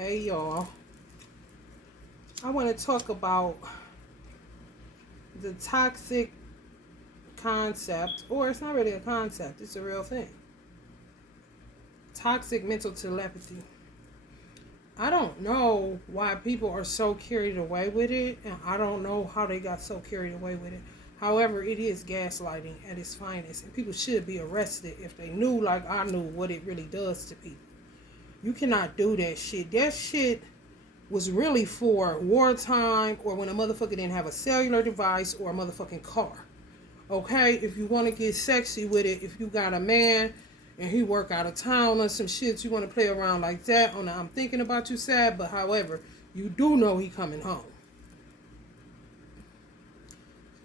Hey y'all, I want to talk about the toxic concept, or it's not really a concept, it's a real thing. Toxic mental telepathy. I don't know why people are so carried away with it, and I don't know how they got so carried away with it. However, it is gaslighting at its finest, and people should be arrested if they knew, like I knew, what it really does to people. You cannot do that shit. That shit was really for wartime or when a motherfucker didn't have a cellular device or a motherfucking car. Okay? If you want to get sexy with it, if you got a man and he work out of town or some shit, you want to play around like that on the I'm thinking about you sad, but however, you do know he coming home.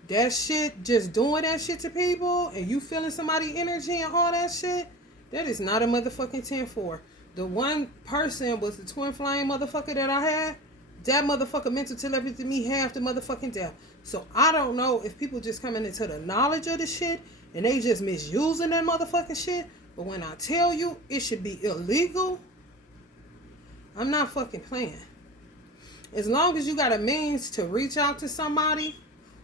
That shit, just doing that shit to people and you feeling somebody energy and all that shit, that is not a motherfucking 10-4. The one person was the twin flame motherfucker that I had. That motherfucker mental telepathy me half the motherfucking death. So I don't know if people just coming into the knowledge of the shit and they just misusing that motherfucking shit. But when I tell you it should be illegal, I'm not fucking playing. As long as you got a means to reach out to somebody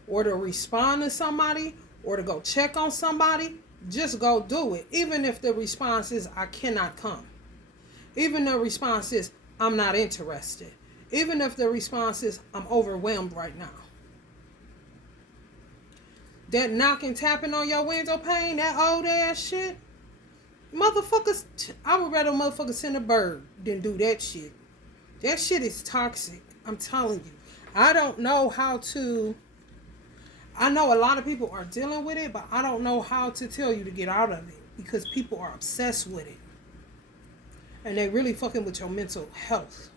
or to respond to somebody or to go check on somebody, just go do it. Even if the response is I cannot come. Even the response is, I'm not interested. Even if the response is, I'm overwhelmed right now. That knocking, tapping on your window pane, that old ass shit. Motherfuckers, I would rather motherfuckers send a bird than do that shit. That shit is toxic. I'm telling you. I don't know how to. I know a lot of people are dealing with it, but I don't know how to tell you to get out of it because people are obsessed with it. And they really fucking with your mental health.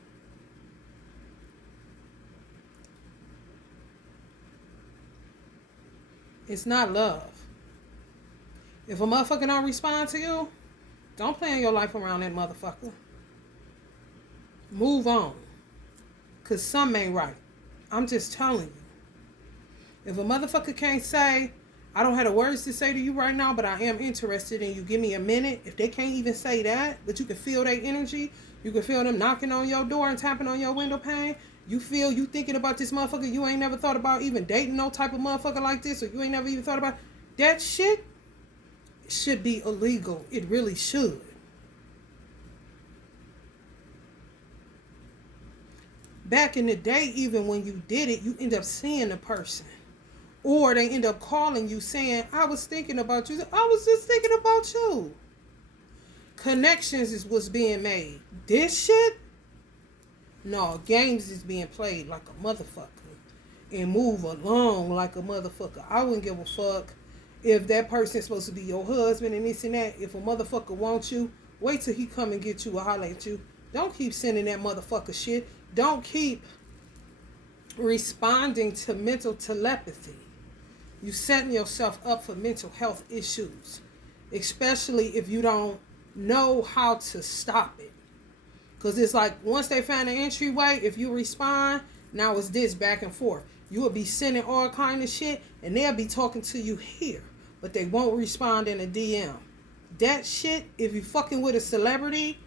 It's not love. If a motherfucker don't respond to you, don't plan your life around that motherfucker. Move on. Because something ain't right. I'm just telling you. If a motherfucker can't say, I don't have the words to say to you right now, but I am interested in you. Give me a minute. If they can't even say that, but you can feel their energy, you can feel them knocking on your door and tapping on your window pane. You feel you thinking about this motherfucker. You ain't never thought about even dating no type of motherfucker like this, or you ain't never even thought about that shit. Should be illegal. It really should. Back in the day, even when you did it, you end up seeing the person. Or they end up calling you saying, I was thinking about you. I was just thinking about you. Connections is what's being made. This shit? No, games is being played like a motherfucker. And move along like a motherfucker. I wouldn't give a fuck if that person's supposed to be your husband and this and that. If a motherfucker wants you, wait till he come and get you or holler at you. Don't keep sending that motherfucker shit. Don't keep responding to mental telepathy. You setting yourself up for mental health issues, especially if you don't know how to stop it. Because it's like once they find an entryway, if you respond, now it's this back and forth. You will be sending all kind of shit, and they'll be talking to you here, but they won't respond in a DM. That shit, if you fucking with a celebrity,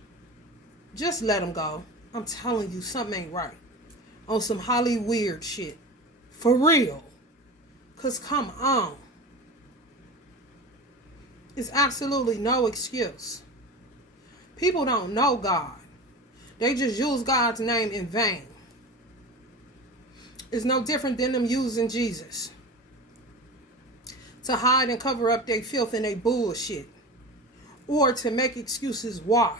just let them go. I'm telling you, something ain't right. On some Hollywood shit. For real. Because come on. It's absolutely no excuse. People don't know God. They just use God's name in vain. It's no different than them using Jesus to hide and cover up their filth and their bullshit. Or to make excuses why.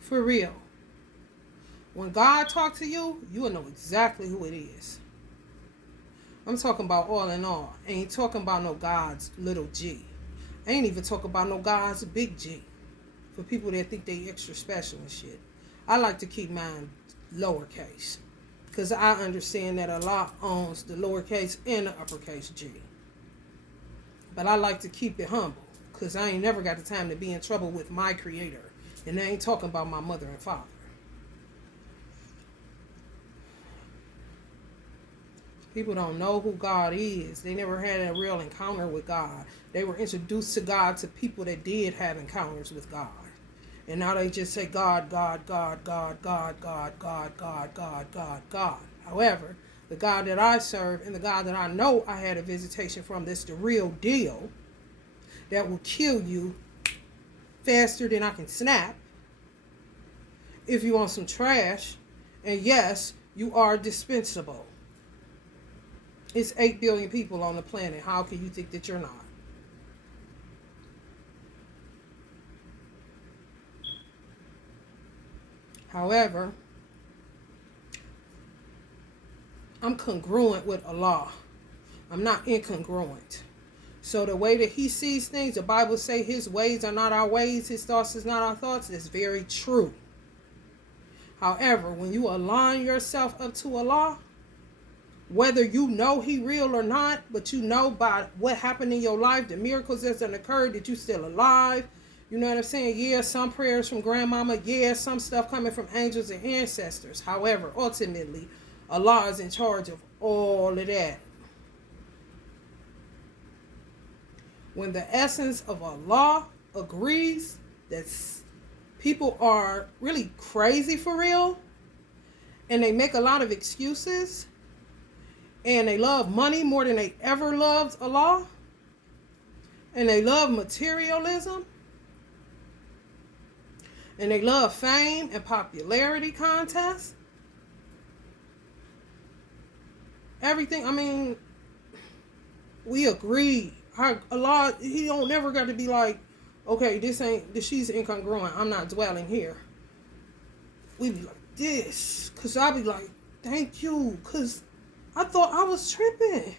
For real. When God talks to you, you will know exactly who it is. I'm talking about all in all. I ain't talking about no God's little g. I ain't even talking about no God's big G. For people that think they extra special and shit. I like to keep mine lowercase. Because I understand that Allah owns the lowercase and the uppercase G. But I like to keep it humble. Because I ain't never got the time to be in trouble with my creator. And I ain't talking about my mother and father. People don't know who God is. They never had a real encounter with God. They were introduced to God to people that did have encounters with God. And now they just say God, God, God, God, God, God, God, God, God, God, God. However, the God that I serve and the God that I know I had a visitation from, that's the real deal, that will kill you faster than I can snap if you want some trash. And yes, you are dispensable. It's 8 billion people on the planet. How can you think that you're not? However, I'm congruent with Allah. I'm not incongruent. So the way that he sees things, the Bible say his ways are not our ways, his thoughts is not our thoughts. That's very true. However, when you align yourself up to Allah, whether you know he real or not, but you know by what happened in your life, the miracles that have occurred, that you still alive. You know what I'm saying? Yeah, some prayers from grandmama. Yeah, some stuff coming from angels and ancestors. However, ultimately, Allah is in charge of all of that. When the essence of Allah agrees that people are really crazy for real, and they make a lot of excuses, and they love money more than they ever loved Allah, and they love materialism, and they love fame and popularity contests, everything. I mean, we agree. Allah, he don't never got to be like, okay, she's incongruent, I'm not dwelling here. We be like this, cause I be like, thank you, cause I thought I was tripping.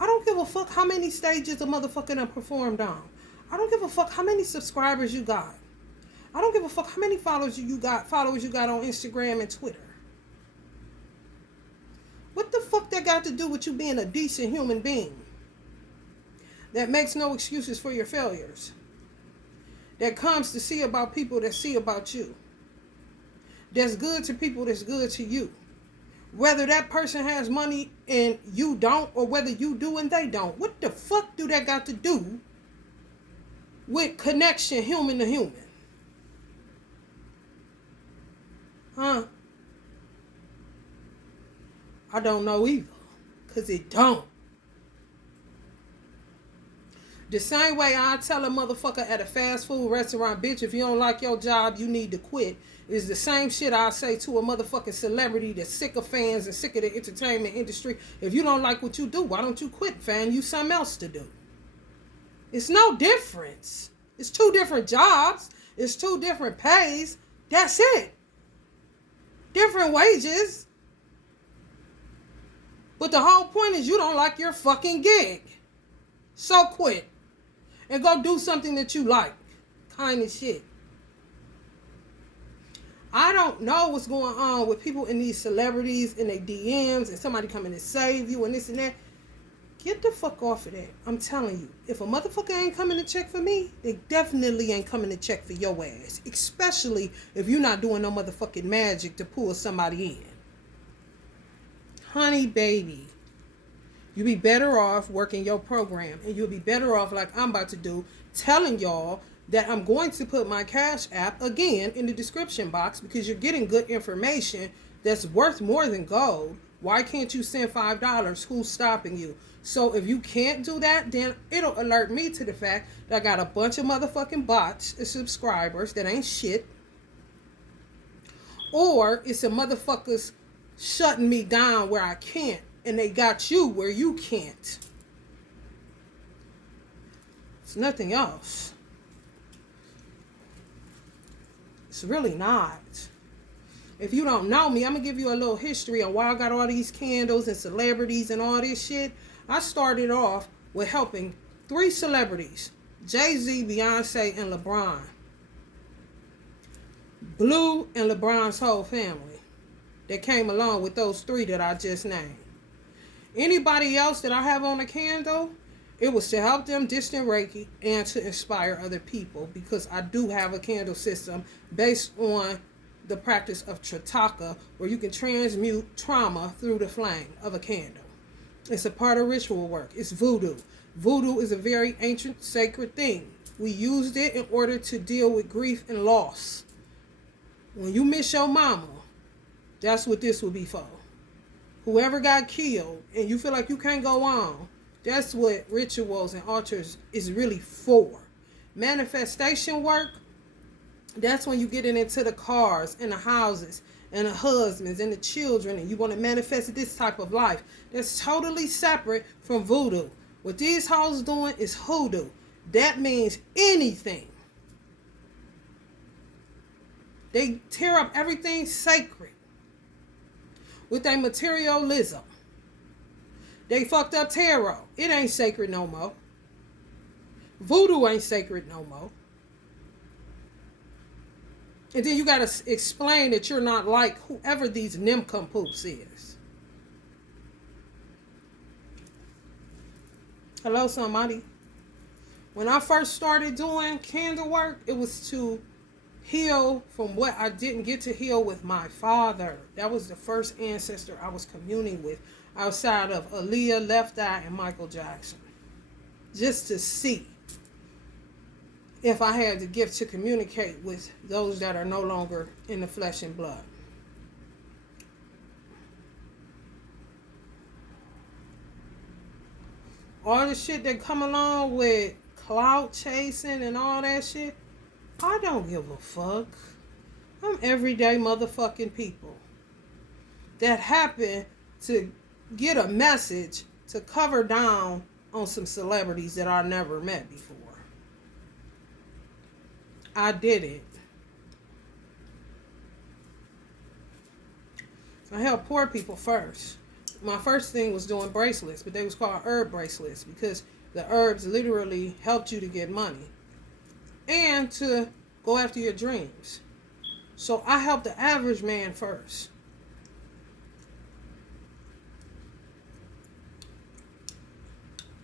I don't give a fuck how many stages a motherfucker done performed on. I don't give a fuck how many subscribers you got. I don't give a fuck how many followers you got on Instagram and Twitter. What the fuck that got to do with you being a decent human being that makes no excuses for your failures, that comes to see about people that see about you, that's good to people that's good to you, whether that person has money and you don't, or whether you do and they don't? What the fuck do that got to do with connection human to human? Huh? I don't know either, because it don't. The same way I tell a motherfucker at a fast food restaurant, bitch, if you don't like your job, you need to quit, is the same shit I say to a motherfucking celebrity that's sick of fans and sick of the entertainment industry. If you don't like what you do, why don't you quit, find you something else to do? It's no difference. It's 2 different jobs. It's 2 different pays. That's it. Different wages. But the whole point is you don't like your fucking gig. So quit. And go do something that you like. Kind of shit. I don't know what's going on with people in these celebrities and their DMs and somebody coming to save you and this and that. Get the fuck off of that. I'm telling you. If a motherfucker ain't coming to check for me, they definitely ain't coming to check for your ass. Especially if you're not doing no motherfucking magic to pull somebody in. Honey, baby. You'll be better off working your program. And you'll be better off, like I'm about to do, telling y'all that I'm going to put my Cash App again in the description box, because you're getting good information that's worth more than gold. Why can't you send $5? Who's stopping you? So if you can't do that, then it'll alert me to the fact that I got a bunch of motherfucking bots and subscribers that ain't shit. Or it's a motherfuckers shutting me down where I can't, and they got you where you can't. It's nothing else. It's really not. If you don't know me, I'm going to give you a little history on why I got all these candles and celebrities and all this shit. I started off with helping 3 celebrities. Jay-Z, Beyonce, and LeBron. Blue and LeBron's whole family that came along with those 3 that I just named. Anybody else that I have on a candle, it was to help them distant Reiki and to inspire other people, because I do have a candle system based on the practice of Tritaka, where you can transmute trauma through the flame of a candle. It's a part of ritual work. It's voodoo. Voodoo is a very ancient, sacred thing. We used it in order to deal with grief and loss. When you miss your mama, that's what this will be for. Whoever got killed and you feel like you can't go on, that's what rituals and altars is really for. Manifestation work, that's when you get into the cars and the houses and the husbands and the children and you want to manifest this type of life. That's totally separate from voodoo. What these hoes doing is hoodoo. That means anything. They tear up everything sacred with their materialism. They fucked up tarot. It ain't sacred no more. Voodoo ain't sacred no more. And then you got to explain that you're not like whoever these nincompoops is. Hello, somebody. When I first started doing candle work, it was to heal from what I didn't get to heal with my father. That was the first ancestor I was communing with outside of Aaliyah, Left Eye, and Michael Jackson. Just to see if I had the gift to communicate with those that are no longer in the flesh and blood. All the shit that come along with clout chasing and all that shit, I don't give a fuck. I'm everyday motherfucking people that happen to get a message to cover down on some celebrities that I never met before. I did it. I helped poor people first. My first thing was doing bracelets, but they was called herb bracelets because the herbs literally helped you to get money and to go after your dreams. So I helped the average man first.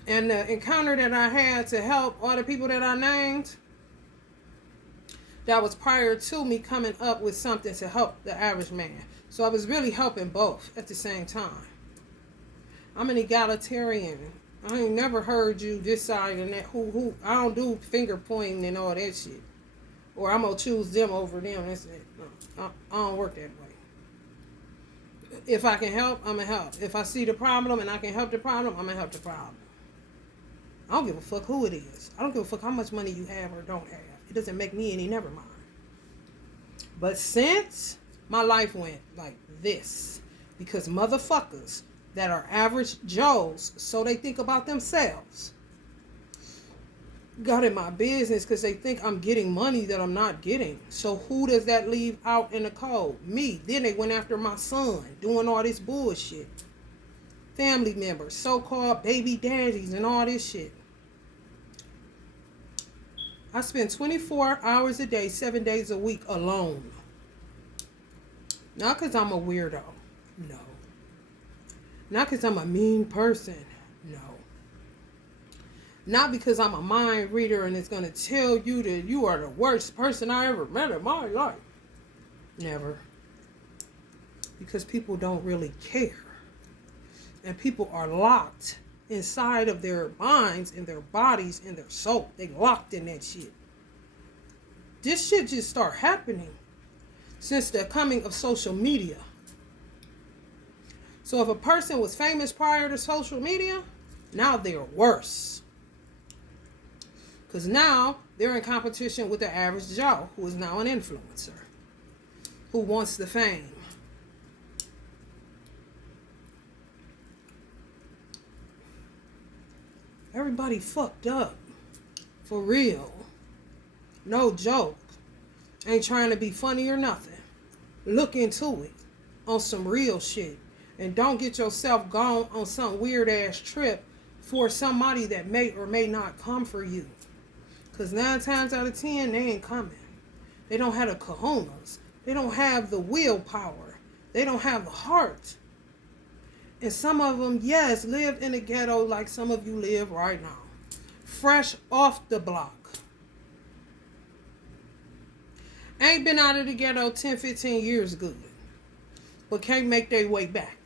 And the encounter that I had to help all the people that I named, that was prior to me coming up with something to help the average man. So I was really helping both at the same time. I'm an egalitarian. I ain't never heard you this side and that. Who? I don't do finger pointing and all that shit. Or I'm going to choose them over them. That's it. No, I don't work that way. If I can help, I'm going to help. If I see the problem and I can help the problem, I'm going to help the problem. I don't give a fuck who it is. I don't give a fuck how much money you have or don't have. It doesn't make me any, never mind. But since my life went like this, because motherfuckers that are average Joes, so they think about themselves, got in my business because they think I'm getting money that I'm not getting. So who does that leave out in the cold? Me. Then they went after my son, doing all this bullshit. Family members, so-called baby daddies and all this shit. I spend 24 hours a day, 7 days a week alone. Not because I'm a weirdo. No. Not because I'm a mean person. No. Not because I'm a mind reader and it's going to tell you that you are the worst person I ever met in my life. Never. Because people don't really care. And people are locked inside of their minds and their bodies and their soul. They locked in that shit. This shit just start happening since the coming of social media. So if a person was famous prior to social media, now they're worse. Because now they're in competition with the average Joe, who is now an influencer, who wants the fame. Everybody fucked up. For real. No joke. Ain't trying to be funny or nothing. Look into it on some real shit. And don't get yourself gone on some weird ass trip for somebody that may or may not come for you. Because 9 times out of 10, they ain't coming. They don't have the kahunas. They don't have the willpower. They don't have the heart. And some of them, yes, lived in the ghetto like some of you live right now. Fresh off the block. Ain't been out of the ghetto 10, 15 years good. But can't make their way back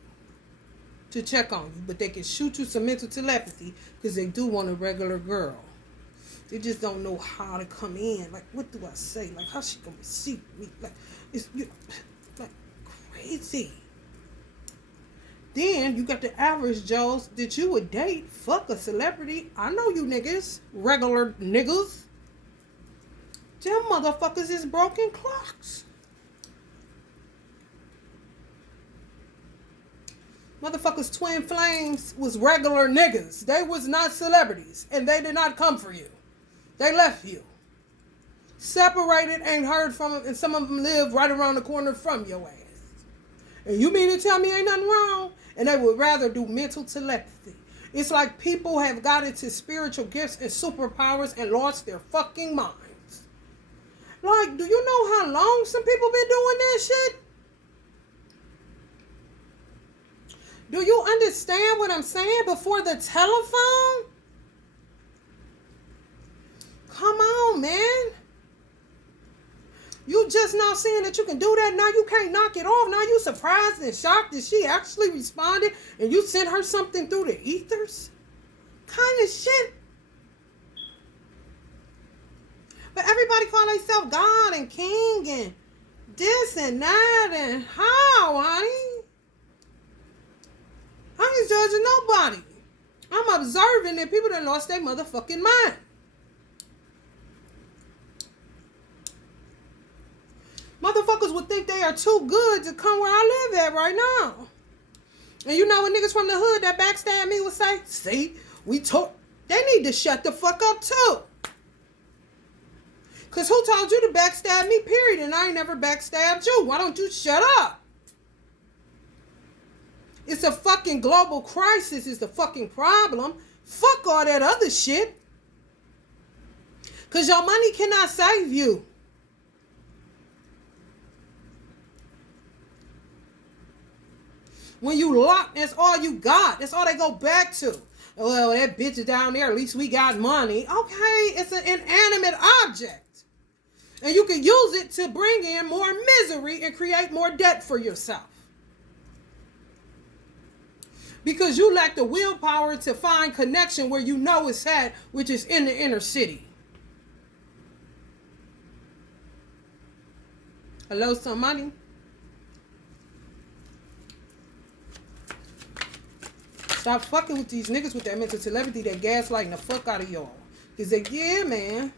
to check on you. But they can shoot you some mental telepathy because they do want a regular girl. They just don't know how to come in. Like, what do I say? Like, how she gonna receive me? Like, it's like crazy. Then you got the average Joes that you would date. Fuck a celebrity. I know you niggas. Regular niggas. Them motherfuckers is broken clocks. Motherfuckers twin flames was regular niggas. They was not celebrities. And they did not come for you. They left you. Separated, ain't heard from them. And some of them live right around the corner from your ass. And you mean to tell me ain't nothing wrong? And they would rather do mental telepathy. It's like people have got into spiritual gifts and superpowers and lost their fucking minds. Like, do you know how long some people been doing that shit? Do you understand what I'm saying? Before the telephone? Come on, man. You just now saying that you can do that. Now you can't knock it off. Now you surprised and shocked that she actually responded and you sent her something through the ethers? Kind of shit. But everybody call themselves God and King and this and that and how, honey? I ain't judging nobody. I'm observing that people done lost their motherfucking mind. Motherfuckers would think they are too good to come where I live at right now. And you know what niggas from the hood that backstab me would say? See, they need to shut the fuck up too. Because who told you to backstab me, period? And I ain't never backstabbed you. Why don't you shut up? It's a fucking global crisis is the fucking problem. Fuck all that other shit. Because your money cannot save you. When you lock, that's all you got. That's all they go back to. Well, that bitch is down there. At least we got money. Okay, it's an inanimate object. And you can use it to bring in more misery and create more debt for yourself. Because you lack the willpower to find connection where you know it's at, which is in the inner city. Hello, somebody? Stop fucking with these niggas with that mental telepathy that gaslighting the fuck out of y'all. Because they, yeah, man.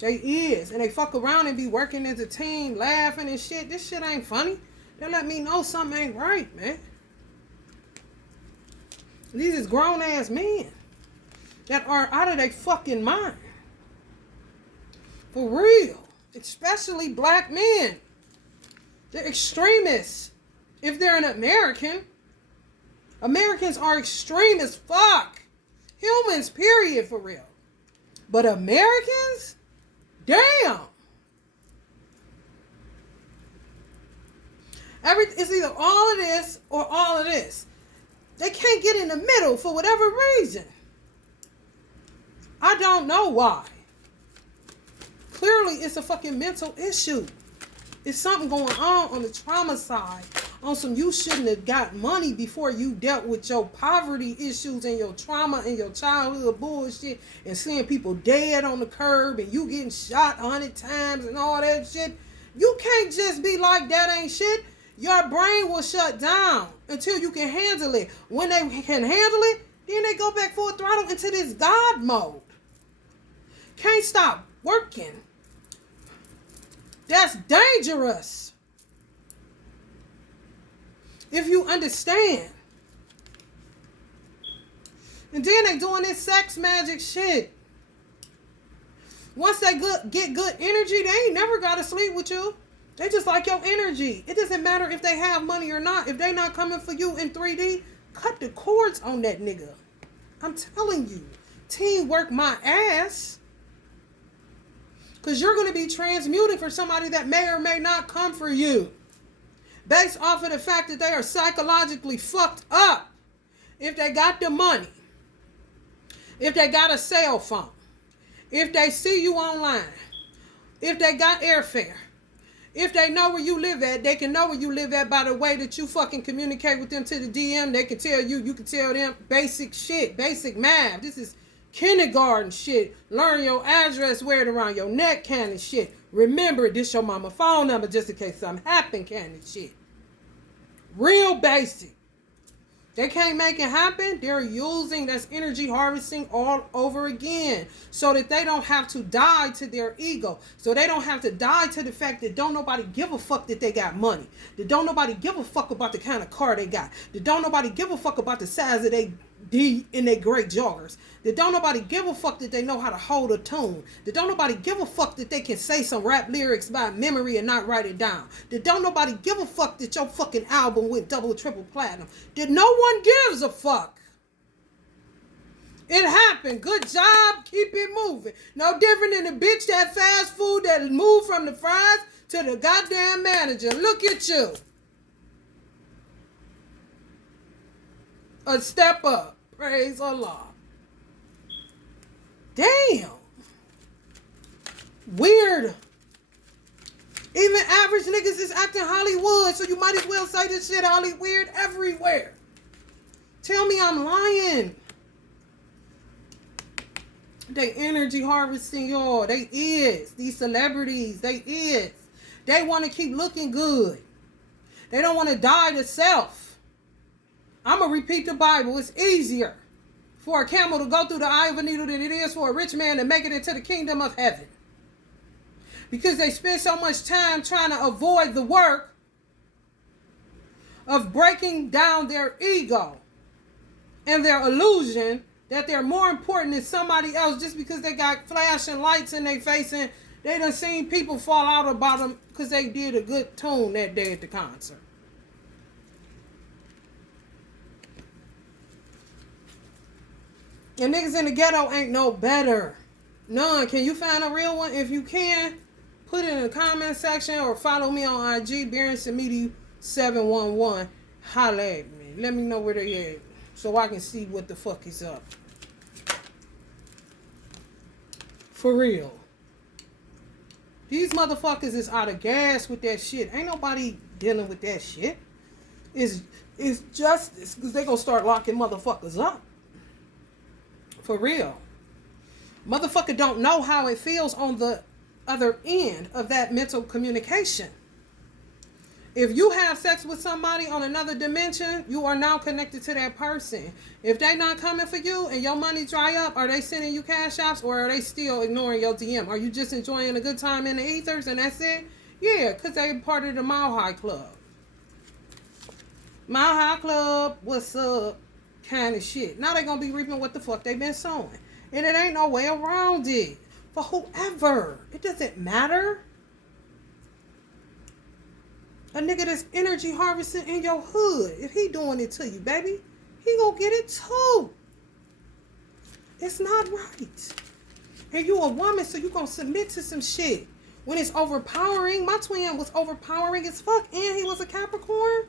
They is. And they fuck around and be working as a team, laughing and shit. This shit ain't funny. They let me know something ain't right, man. These is grown-ass men that are out of their fucking mind. For real. Especially black men. They're extremists. If they're an American, Americans are extreme as fuck. Humans, period, for real. But Americans? Damn. It's either all of this or all of this. They can't get in the middle for whatever reason. I don't know why. Clearly, it's a fucking mental issue. It's something going on the trauma side. On some, you shouldn't have got money before you dealt with your poverty issues and your trauma and your childhood bullshit and seeing people dead on the curb and you getting shot 100 times and all that shit. You can't just be like that ain't shit. Your brain will shut down until you can handle it. When they can handle it, then they go back full throttle into this God mode. Can't stop working. That's dangerous. If you understand. And then they doing this sex magic shit. Once they get good energy, they ain't never got to sleep with you. They just like your energy. It doesn't matter if they have money or not. If they not coming for you in 3D, cut the cords on that nigga. I'm telling you. Teamwork my ass. Because you're going to be transmuting for somebody that may or may not come for you. Based off of the fact that they are psychologically fucked up. If they got the money. If they got a cell phone. If they see you online. If they got airfare. If they know where you live at, they can know where you live at by the way that you fucking communicate with them to the DM. They can tell you, you can tell them basic shit, basic math. This is kindergarten shit. Learn your address, wear it around your neck kind of shit. Remember, this your mama phone number just in case something happen kind of shit. Real basic. They can't make it happen. They're using that's energy harvesting all over again so that they don't have to die to their ego. So they don't have to die to the fact that don't nobody give a fuck that they got money. That don't nobody give a fuck about the kind of car they got. That don't nobody give a fuck about the size of they D in their great joggers. That don't nobody give a fuck that they know how to hold a tune. That don't nobody give a fuck that they can say some rap lyrics by memory and not write it down. That don't nobody give a fuck that your fucking album went double, triple platinum. That no one gives a fuck. It happened. Good job. Keep it moving. No different than the bitch that fast food that moved from the fries to the goddamn manager. Look at you. A step up. Praise Allah. Damn. Weird. Even average niggas is acting Hollywood, so you might as well say this shit Holly weird everywhere. Tell me I'm lying. They energy harvesting, y'all. They is. These celebrities, they is. They want to keep looking good. They don't want to die to self. I'm going to repeat the Bible. It's easier for a camel to go through the eye of a needle than it is for a rich man to make it into the kingdom of heaven. Because they spend so much time trying to avoid the work of breaking down their ego and their illusion that they're more important than somebody else just because they got flashing lights in their face and they done seen people fall out about them because they did a good tune that day at the concert. And niggas in the ghetto ain't no better. None. Can you find a real one? If you can, put it in the comment section or follow me on IG, BaronSamidi711. Holla at me. Let me know where they at so I can see what the fuck is up. For real. These motherfuckers is out of gas with that shit. Ain't nobody dealing with that shit. It's justice because they gonna start locking motherfuckers up. For real. Motherfucker don't know how it feels on the other end of that mental communication. If you have sex with somebody on another dimension, you are now connected to that person. If they not coming for you and your money dry up, are they sending you cash apps or are they still ignoring your DM? Are you just enjoying a good time in the ethers and that's it? Yeah, because they part of the Mile High Club. Mile High Club, what's up? Kind of shit. Now they gonna be reaping what the fuck they been sowing. And it ain't no way around it. For whoever. It doesn't matter. A nigga that's energy harvesting in your hood. If he doing it to you, baby, he gonna get it too. It's not right. And you a woman, so you gonna submit to some shit. When it's overpowering, my twin was overpowering as fuck, and he was a Capricorn.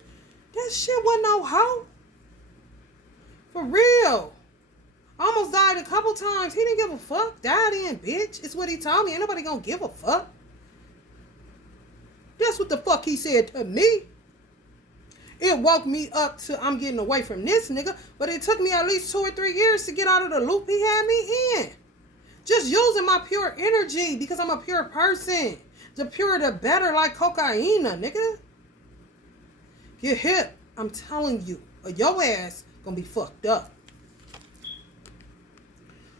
That shit wasn't no hoe. For real. Almost died a couple times. He didn't give a fuck. Died in, bitch. It's what he told me. Ain't nobody gonna give a fuck. That's what the fuck he said to me. It woke me up to I'm getting away from this nigga. But it took me at least 2 or 3 years to get out of the loop he had me in. Just using my pure energy because I'm a pure person. The purer the better, like cocaine, nigga. Get hip. I'm telling you. Or your ass gonna be fucked up.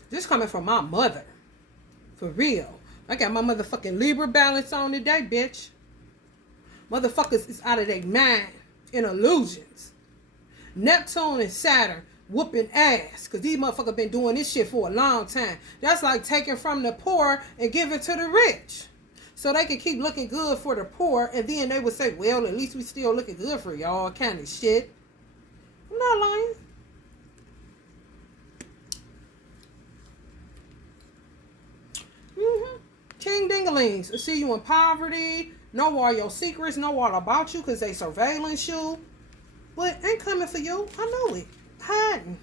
This coming from my mother. For real. I got my motherfucking Libra balance on today, bitch. Motherfuckers is out of their mind in illusions. Neptune and Saturn whooping ass. Because these motherfuckers been doing this shit for a long time. That's like taking from the poor and giving to the rich. So they can keep looking good for the poor. And then they would say, well, at least we still looking good for y'all kind of shit. I'm not lying. King Dingalings. See you in poverty. Know all your secrets. Know all about you because they surveillance you. But ain't coming for you. I know it. Hiding.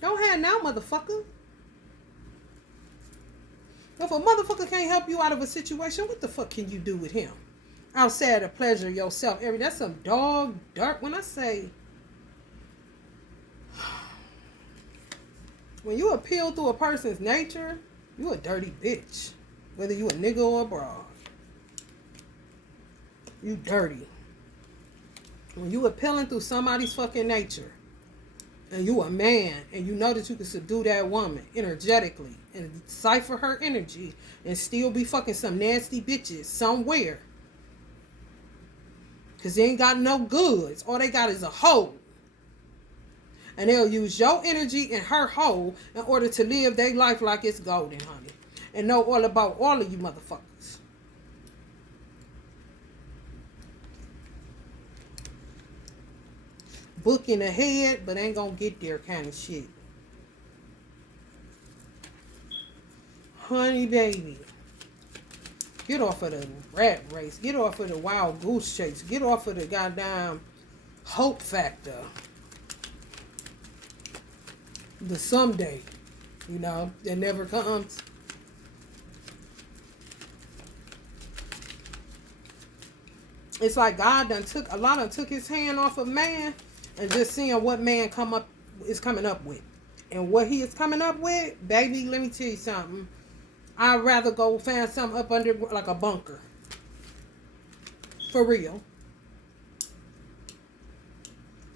Don't hide now, motherfucker. If a motherfucker can't help you out of a situation, what the fuck can you do with him? Outside of pleasure yourself. That's some dog dirt. When I say When you appeal through a person's nature, you a dirty bitch. Whether you a nigga or a broad. You dirty. When you appealing through somebody's fucking nature, and you a man, and you know that you can subdue that woman energetically, and decipher her energy, and still be fucking some nasty bitches somewhere. Because they ain't got no goods. All they got is a hoe. And they'll use your energy and her hoe in order to live their life like it's golden, honey. And know all about all of you motherfuckers. Booking ahead, but ain't gonna get there kind of shit. Honey baby. Get off of the rat race. Get off of the wild goose chase. Get off of the goddamn hope factor. The someday, that never comes. It's like God took his hand off of man and just seeing what man is coming up with. And what he is coming up with, baby, let me tell you something. I'd rather go find something up under like a bunker. For real.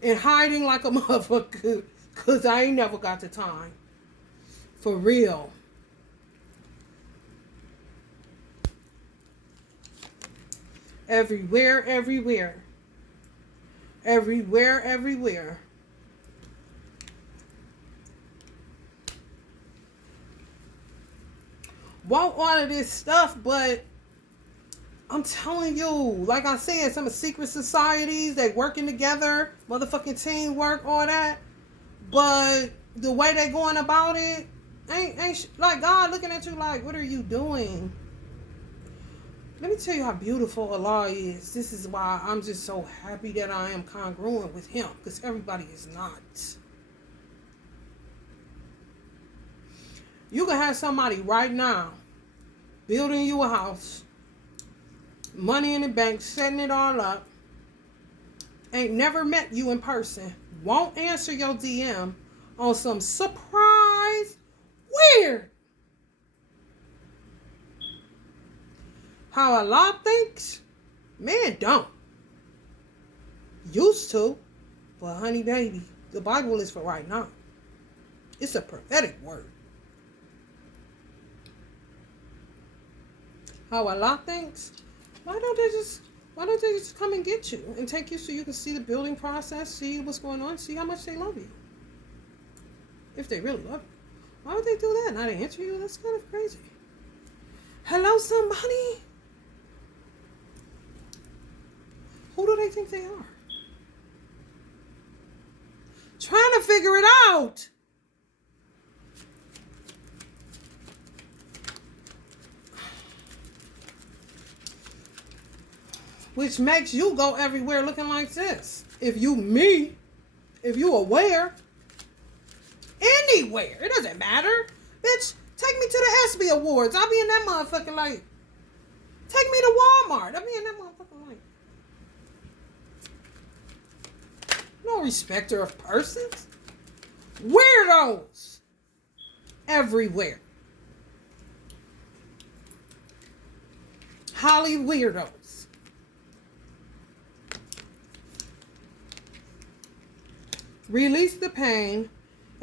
And hiding like a motherfucker. Because I ain't never got the time. For real. Everywhere, everywhere. Everywhere, everywhere. Want all of this stuff, but I'm telling you, like I said, some secret societies, they working together, motherfucking teamwork, all that. But the way they going about it, ain't like God looking at you like, what are you doing? Let me tell you how beautiful Allah is. This is why I'm just so happy that I am congruent with Him, because everybody is not. You can have somebody right now building you a house, money in the bank, setting it all up, ain't never met you in person, won't answer your DM on some surprise weird. How Allah thinks, man don't. Used to, but honey baby, the Bible is for right now. It's a prophetic word. How Allah thinks, why don't they just come and get you and take you so you can see the building process, see what's going on, see how much they love you. If they really love you. Why would they do that? Not answer you? That's kind of crazy. Hello, somebody? Who do they think they are? Trying to figure it out. Which makes you go everywhere looking like this. If you aware, anywhere, it doesn't matter. Bitch, take me to the ESPY Awards. I'll be in that motherfucking light. Take me to Walmart. I'll be in that motherfucking light. No respecter of persons. Weirdos. Everywhere. Holly weirdos. Release the pain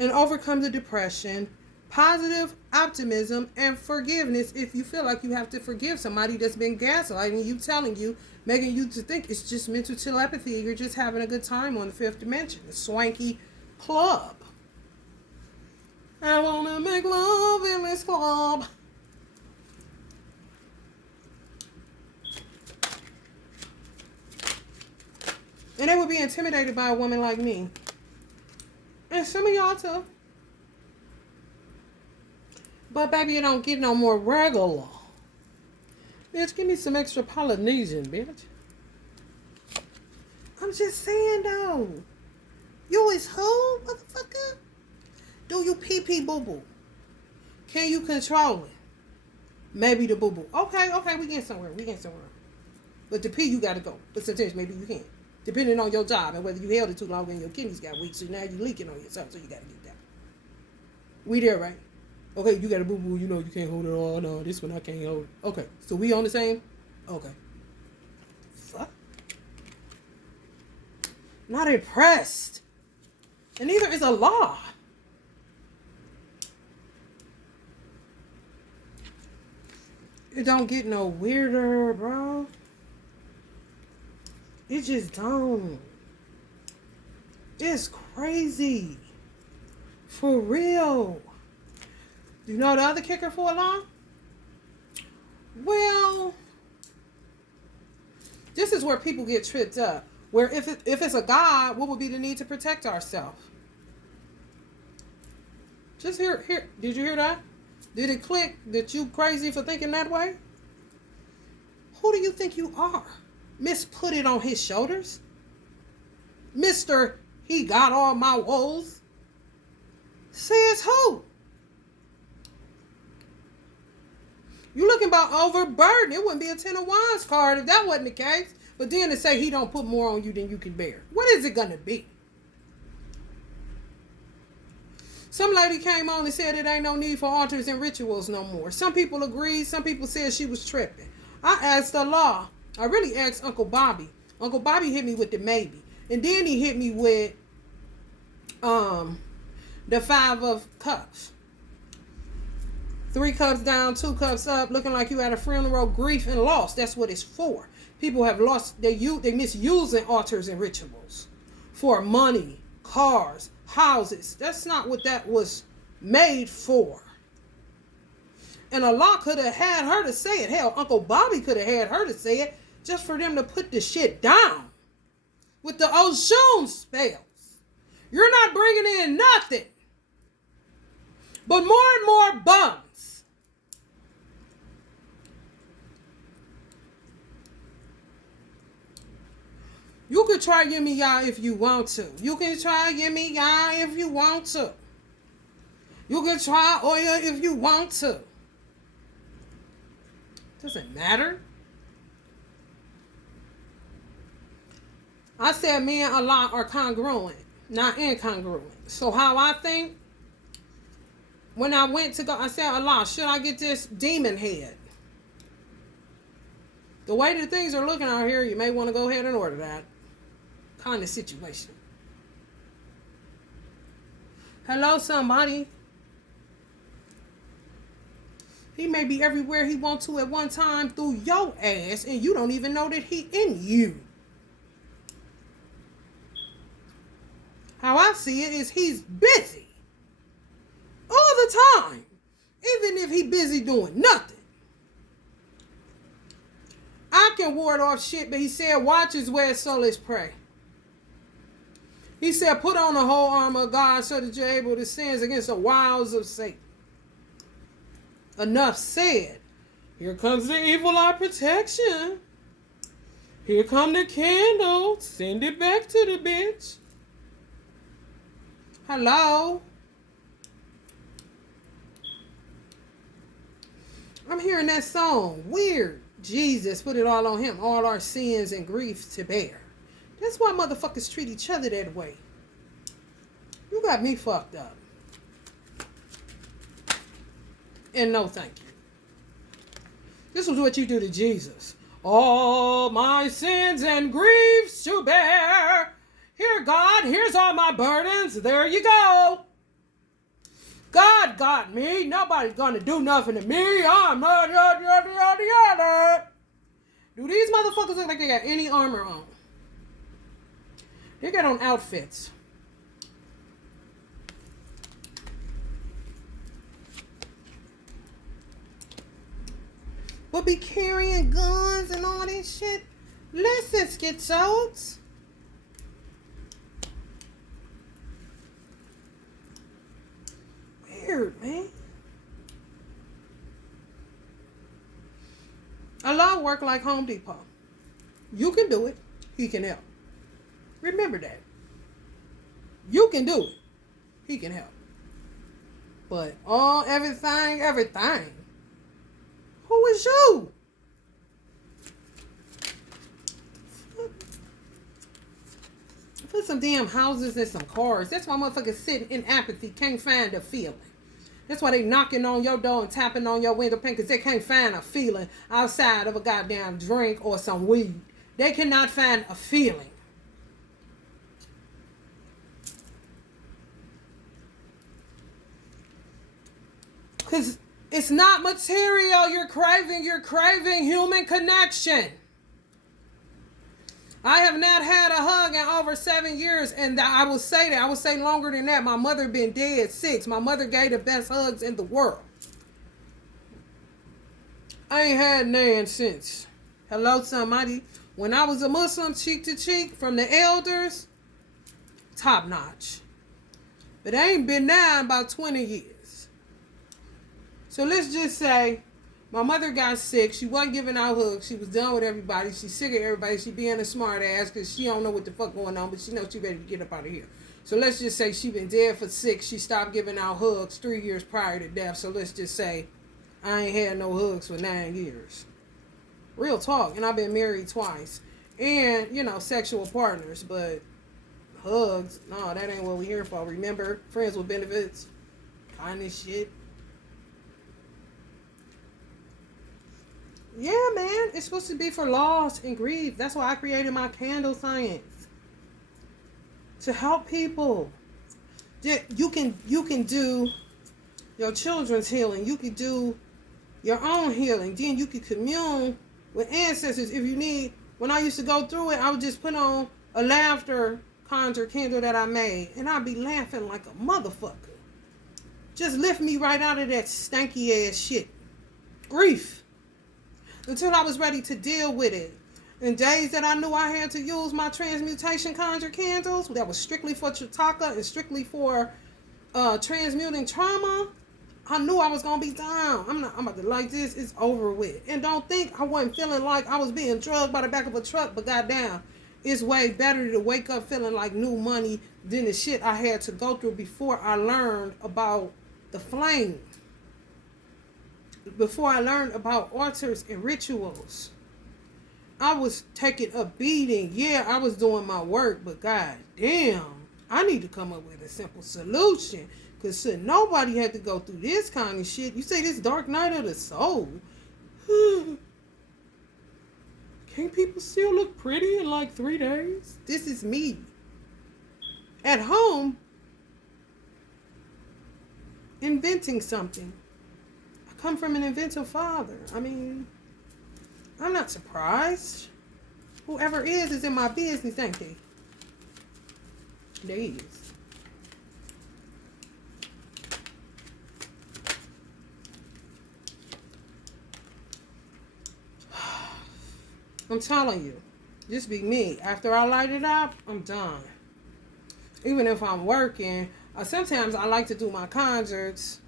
and overcome the depression. Positive optimism and forgiveness if you feel like you have to forgive somebody that's been gaslighting you, telling you, making you to think it's just mental telepathy. You're just having a good time on the fifth dimension. The swanky club. I want to make love in this club. And they would be intimidated by a woman like me. And some of y'all too. But baby, it don't get no more regular. Bitch, give me some extra Polynesian, bitch. I'm just saying though. You is who, motherfucker? Do you pee-pee boo-boo? Can you control it? Maybe the boo-boo. Okay, we getting somewhere. But the pee, you gotta go. But sometimes maybe you can't. Depending on your job and whether you held it too long and your kidneys got weak, so now you're leaking on yourself, so you gotta get that. We there, right? Okay, you got a boo-boo, you know you can't hold it all. No, this one I can't hold it. Okay, so we on the same? Okay. Fuck. Not impressed. And neither is Allah. It don't get no weirder, bro. It just don't. It's crazy. For real. You know the other kicker for Allah? Well, this is where people get tripped up. Where if it's a God, what would be the need to protect ourselves? Just here. Did you hear that? Did it click that you crazy for thinking that way? Who do you think you are? Miss put it on his shoulders? Mr. He got all my woes? Says who? You looking about overburden. It wouldn't be a 10 of wands card if that wasn't the case. But then to say he don't put more on you than you can bear. What is it going to be? Some lady came on and said it ain't no need for altars and rituals no more. Some people agreed. Some people said she was tripping. I asked Allah. I really asked Uncle Bobby. Uncle Bobby hit me with the maybe. And then he hit me with the 5 of cups. 3 cups down, 2 cups up, looking like you at a funeral, grief and loss. That's what it's for. People have lost, they misusing altars and rituals for money, cars, houses. That's not what that was made for. And Allah could have had her to say it. Hell, Uncle Bobby could have had her to say it just for them to put the shit down with the Oshun spells. You're not bringing in nothing but more and more bums. You could try Gimme Ya if you want to. You can try Gimme Ya if you want to. You can try Oya if you want to. Doesn't matter. I said me and Allah are congruent, not incongruent. So how I think, when I went to go, I said, Allah, should I get this demon head? The way that things are looking out here, you may want to go ahead and order that kind of situation. Hello, somebody. He may be everywhere he wants to at one time through your ass, and you don't even know that he in you. How I see it is he's busy all the time, even if he busy doing nothing. I can ward off shit, but he said, watch as well as so let's pray. He said, put on the whole armor of God so that you're able to stand against the wiles of Satan. Enough said. Here comes the evil eye protection. Here come the candle. Send it back to the bitch. Hello? I'm hearing that song. Weird. Jesus put it all on him. All our sins and griefs to bear. That's why motherfuckers treat each other that way. You got me fucked up. And no thank you. This was what you do to Jesus. All my sins and griefs to bear. Here, God, here's all my burdens. There you go. God got me. Nobody's gonna do nothing to me. I'm not yada. Do these motherfuckers look like they got any armor on? They got on outfits. But be carrying guns and all this shit. Listen, schizos. Weird, man. Allah work like Home Depot. You can do it. He can help. Remember that. You can do it. He can help. But everything. Who is you? Put some damn houses and some cars. That's why motherfuckers sitting in apathy can't find a feeling. That's why they knocking on your door and tapping on your window pane, because they can't find a feeling outside of a goddamn drink or some weed. They cannot find a feeling. Because it's not material you're craving human connection. I have not had a hug in over 7 years, and I will say that. I will say longer than that. My mother been dead 6. My mother gave the best hugs in the world. I ain't had none since. Hello, somebody. When I was a Muslim, cheek to cheek, from the elders, top notch. But I ain't been there in about 20 years. So let's just say my mother got sick. She wasn't giving out hugs. She was done with everybody. She's sick of everybody. She being a smart ass because she don't know what the fuck going on, but she knows she ready to get up out of here. So let's just say she been dead for 6. She stopped giving out hugs 3 years prior to death. So let's just say I ain't had no hugs for 9 years. Real talk. And I've been married twice. And, sexual partners. But hugs, no, that ain't what we here for. Remember, friends with benefits, kind of shit. Yeah, man, it's supposed to be for loss and grief. That's why I created my candle science. To help people. You can do your children's healing. You can do your own healing. Then you can commune with ancestors if you need. When I used to go through it, I would just put on a laughter conjure candle that I made. And I'd be laughing like a motherfucker. Just lift me right out of that stanky ass shit. Grief. Until I was ready to deal with it. In days that I knew I had to use my transmutation conjure candles, that was strictly for Chitaka and strictly for transmuting trauma, I knew I was going to be down. I'm about to like this. It's over with. And don't think I wasn't feeling like I was being drugged by the back of a truck, but goddamn, it's way better to wake up feeling like new money than the shit I had to go through before I learned about the flame. Before I learned about altars and rituals. I was taking a beating. Yeah, I was doing my work, but god damn, I need to come up with a simple solution. Because nobody had to go through this kind of shit. You say this dark night of the soul. Can't people still look pretty in like 3 days? This is me. At home, inventing something. Come from an inventive father. I mean, I'm not surprised. Whoever is in my business, ain't they? They is. I'm telling you, just be me. After I light it up, I'm done. Even if I'm working, sometimes I like to do my conjures,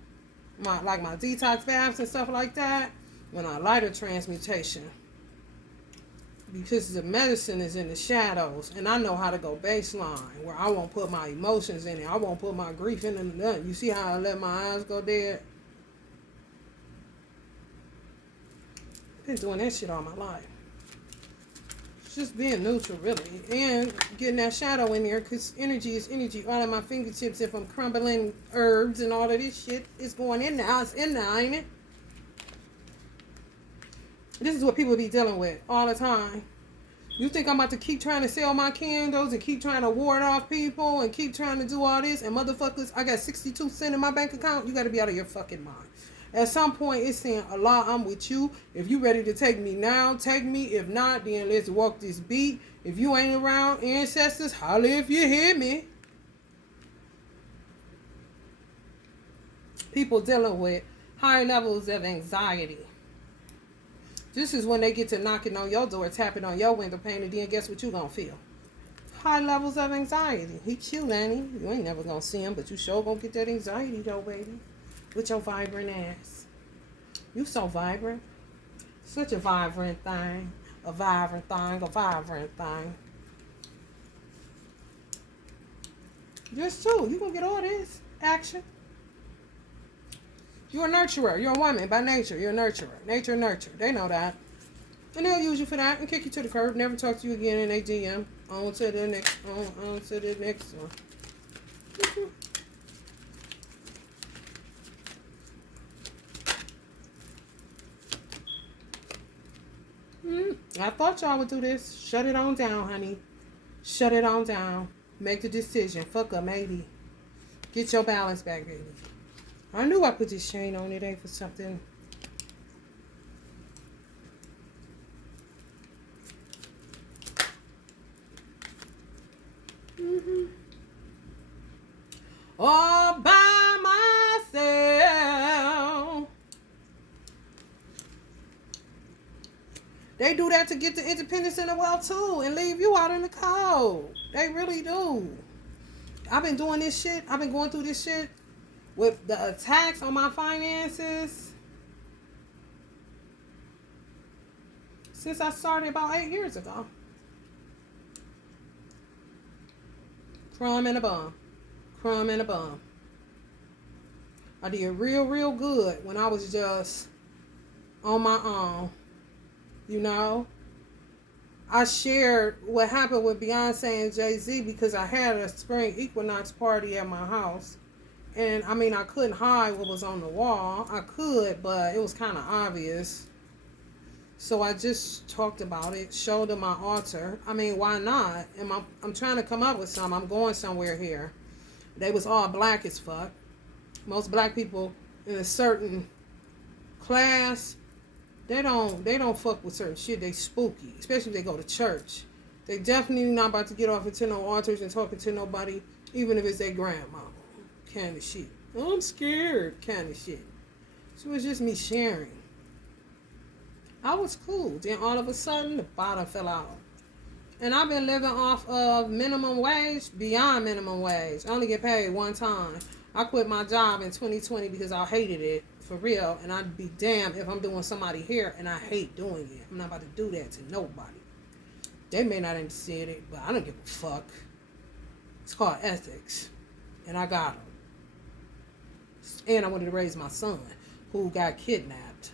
my detox baths and stuff like that, when I light a transmutation. Because the medicine is in the shadows, and I know how to go baseline, where I won't put my emotions in it. I won't put my grief in it. Nothing. You see how I let my eyes go dead? I've been doing that shit all my life. Just being neutral, really, and getting that shadow in there, because energy is energy. All of my fingertips, if I'm crumbling herbs and all of this shit, is going in now. It's in there, ain't it? This is what people be dealing with all the time. You think I'm about to keep trying to sell my candles and keep trying to ward off people and keep trying to do all this, and motherfuckers, I got 62 cents in my bank account? You got to be out of your fucking mind. At some point, it's saying, Allah, I'm with you. If you ready to take me now, take me. If not, then let's walk this beat. If you ain't around, ancestors, holler if you hear me. People dealing with high levels of anxiety. This is when they get to knocking on your door, tapping on your window pane, and then guess what you gonna feel? High levels of anxiety. He cute, ain't he? You ain't never gonna see him, but you sure gonna get that anxiety though, baby. With your vibrant ass. You so vibrant. Such a vibrant thing. A vibrant thing. A vibrant thing. Just too. You gonna get all this action. You're a nurturer. You're a woman by nature. You're a nurturer. Nature nurture. They know that. And they'll use you for that and kick you to the curb. Never talk to you again in ADM. On to the next one. I thought y'all would do this. Shut it on down, honey. Shut it on down. Make the decision. Fuck up, matey. Get your balance back, baby. I knew I put this chain on today for something. All by myself. They do that to get the independence in the world too and leave you out in the cold. They really do. I've been doing this shit. I've been going through this shit with the attacks on my finances since I started about 8 years ago. Crumb and a bum. Crumb and a bum. I did real good when I was just on my own. You know, I shared what happened with Beyonce and Jay-Z because I had a spring equinox party at my house. And I mean, I couldn't hide what was on the wall. I could, but it was kind of obvious. So I just talked about it, showed them my altar. I mean, why not? And I'm trying to come up with something. I'm going somewhere here. They was all black as fuck. Most black people in a certain class, they don't fuck with certain shit. They spooky, especially if they go to church. They definitely not about to get off into no altars and talking to nobody, even if it's their grandma. Kind of shit. Oh, I'm scared. Kind of shit. So it's just me sharing. I was cool. Then all of a sudden, the bottom fell out. And I've been living off of minimum wage, beyond minimum wage. I only get paid one time. I quit my job in 2020 because I hated it, for real. And I'd be damned if I'm doing somebody here and I hate doing it. I'm not about to do that to nobody. They may not understand it, but I don't give a fuck. It's called ethics. And I got them. And I wanted to raise my son, who got kidnapped.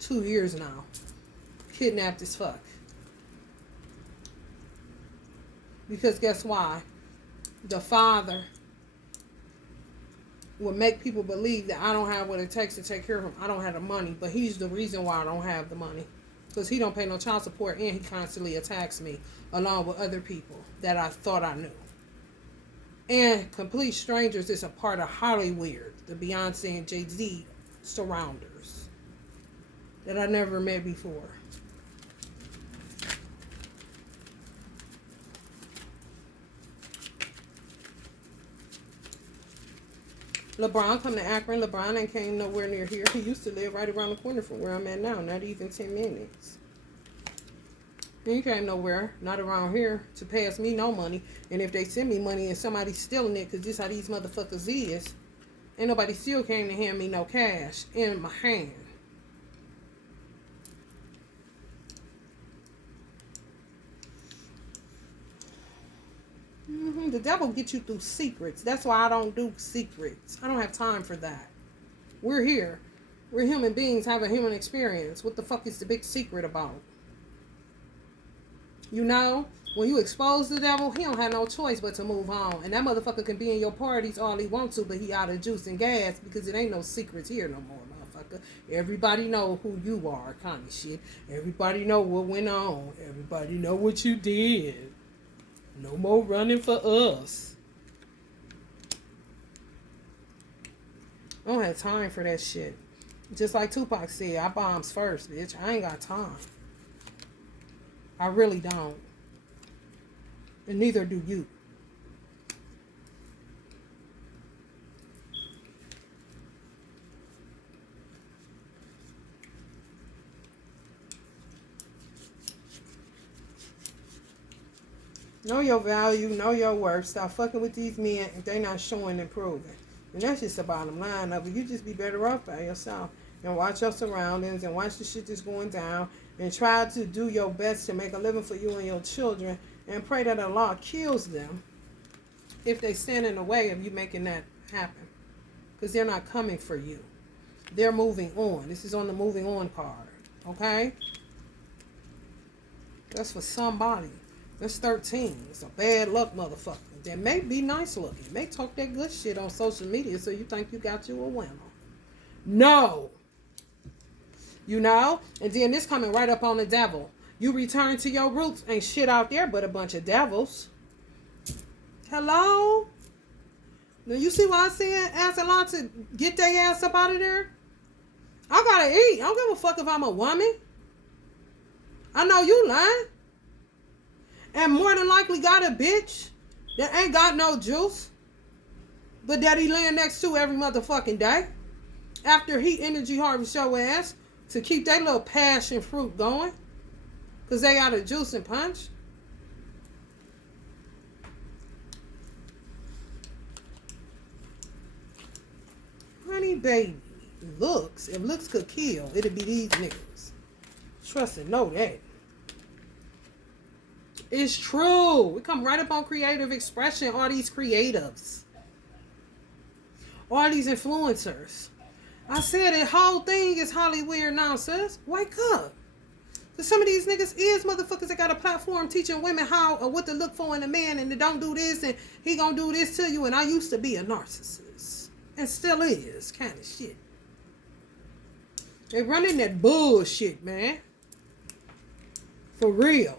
2 years now. Kidnapped as fuck. Because guess why? The father will make people believe that I don't have what it takes to take care of him. I don't have the money. But he's the reason why I don't have the money. Because he don't pay no child support and he constantly attacks me along with other people that I thought I knew. And complete strangers is a part of Hollywood. The Beyonce and Jay-Z surrounders that I never met before. LeBron come to Akron. LeBron ain't came nowhere near here. He used to live right around the corner from where I'm at now. Not even 10 minutes. He came nowhere, not around here, to pass me no money. And if they send me money and somebody's stealing it, because this how these motherfuckers is, ain't nobody still came to hand me no cash in my hand. The devil gets you through secrets. That's why I don't do secrets. I don't have time for that. We're here. We're human beings having human experience. What the fuck is the big secret about? You know, when you expose the devil, he don't have no choice but to move on. And that motherfucker can be in your parties all he wants to, but he out of juice and gas because it ain't no secrets here no more, motherfucker. Everybody know who you are, kind of shit. Everybody know what went on. Everybody know what you did. No more running for us. I don't have time for that shit. Just like Tupac said, I bombs first, bitch. I ain't got time. I really don't. And neither do you. Know your value, know your worth. Stop fucking with these men if they not showing and proving. And that's just the bottom line of it. You just be better off by yourself. And watch your surroundings and watch the shit that's going down. And try to do your best to make a living for you and your children. And pray that Allah kills them if they stand in the way of you making that happen. Because they're not coming for you. They're moving on. This is on the moving on card. Okay? That's for somebody. That's 13. It's a bad luck motherfucker. That may be nice looking. May talk that good shit on social media so you think you got you a winner. No. You know? And then this coming right up on the devil. You return to your roots. Ain't shit out there but a bunch of devils. Hello? Now you see why I said ask a lot to get their ass up out of there? I gotta eat. I don't give a fuck if I'm a woman. I know you lying. And more than likely got a bitch that ain't got no juice, but that he laying next to every motherfucking day. After he energy harvest your ass to keep that little passion fruit going. Because they got a juice and punch. Honey baby. Looks. If looks could kill, it'd be these niggas. Trust and know that. It's true. We come right up on creative expression. All these creatives. All these influencers. I said the whole thing is Hollywood now, sis. Wake up. Cause some of these niggas is motherfuckers that got a platform teaching women how or what to look for in a man, and they don't do this and he gonna do this to you. And I used to be a narcissist. And still is kind of shit. They running that bullshit, man. For real.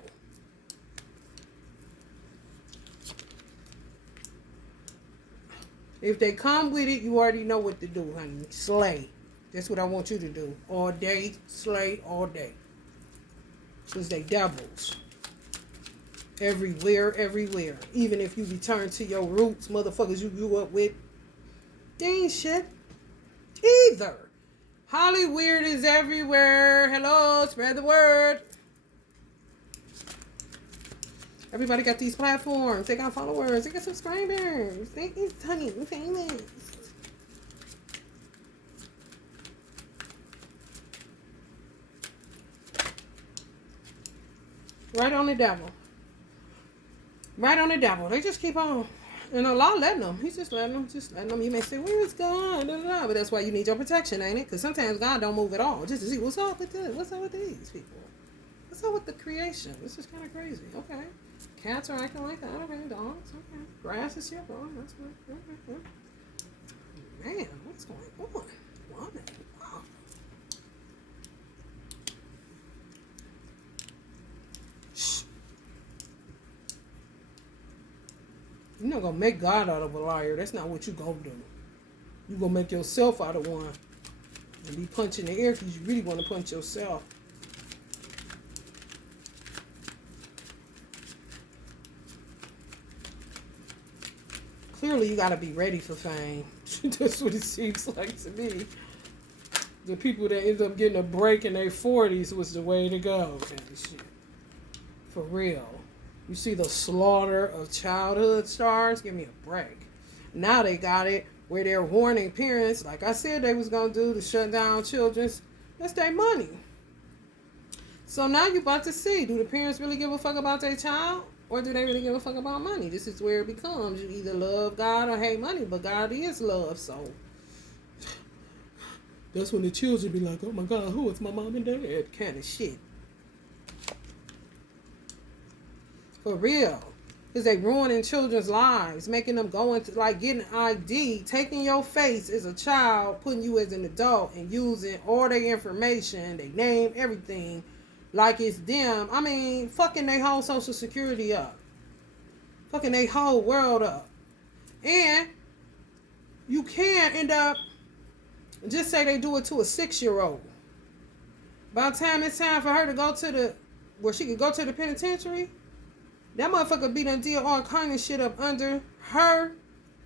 If they come with it, you already know what to do, honey. Slay. That's what I want you to do. All day. Slay all day. Because they devils. Everywhere, everywhere. Even if you return to your roots, motherfuckers you grew up with, they ain't shit. Either. Hollywood is everywhere. Hello, spread the word. Everybody got these platforms. They got followers. They got subscribers. They is honey famous. Right on the devil. Right on the devil. They just keep on. And Allah letting them. He's just letting them. You may say, where is God? But that's why you need your protection, ain't it? Because sometimes God don't move at all. Just to see what's up with this. What's up with these people? What's up with the creation? This is kind of crazy. Okay. Cats are acting like that. Okay. Dogs. Okay. Grass is here. Oh, that's good. Okay. Man, what's going on? Woman. Wow. Shh. You're not going to make God out of a liar. That's not what you're going to do. You're going to make yourself out of one. And be punching the air because you really want to punch yourself. Clearly, you got to be ready for fame. That's what it seems like to me. The people that end up getting a break in their 40s was the way to go. Kind of shit. For real. You see the slaughter of childhood stars? Give me a break. Now they got it where they're warning parents, like I said they was going to do, to shut down children's. That's their money. So now you about to see, do the parents really give a fuck about their child? Or do they really give a fuck about money? This is where it becomes. You either love God or hate money. But God is love, so that's when the children be like, oh my God, who is my mom and dad? Kind of shit. For real. Because they ruining children's lives. Making them go into, like, getting ID. Taking your face as a child. Putting you as an adult. And using all their information. Their name, everything. Like it's them. I mean, fucking their whole social security up. Fucking their whole world up. And you can end up, just say they do it to a 6-year-old. By the time it's time for her to go to where she could go to the penitentiary, that motherfucker be done did all kind of shit up under her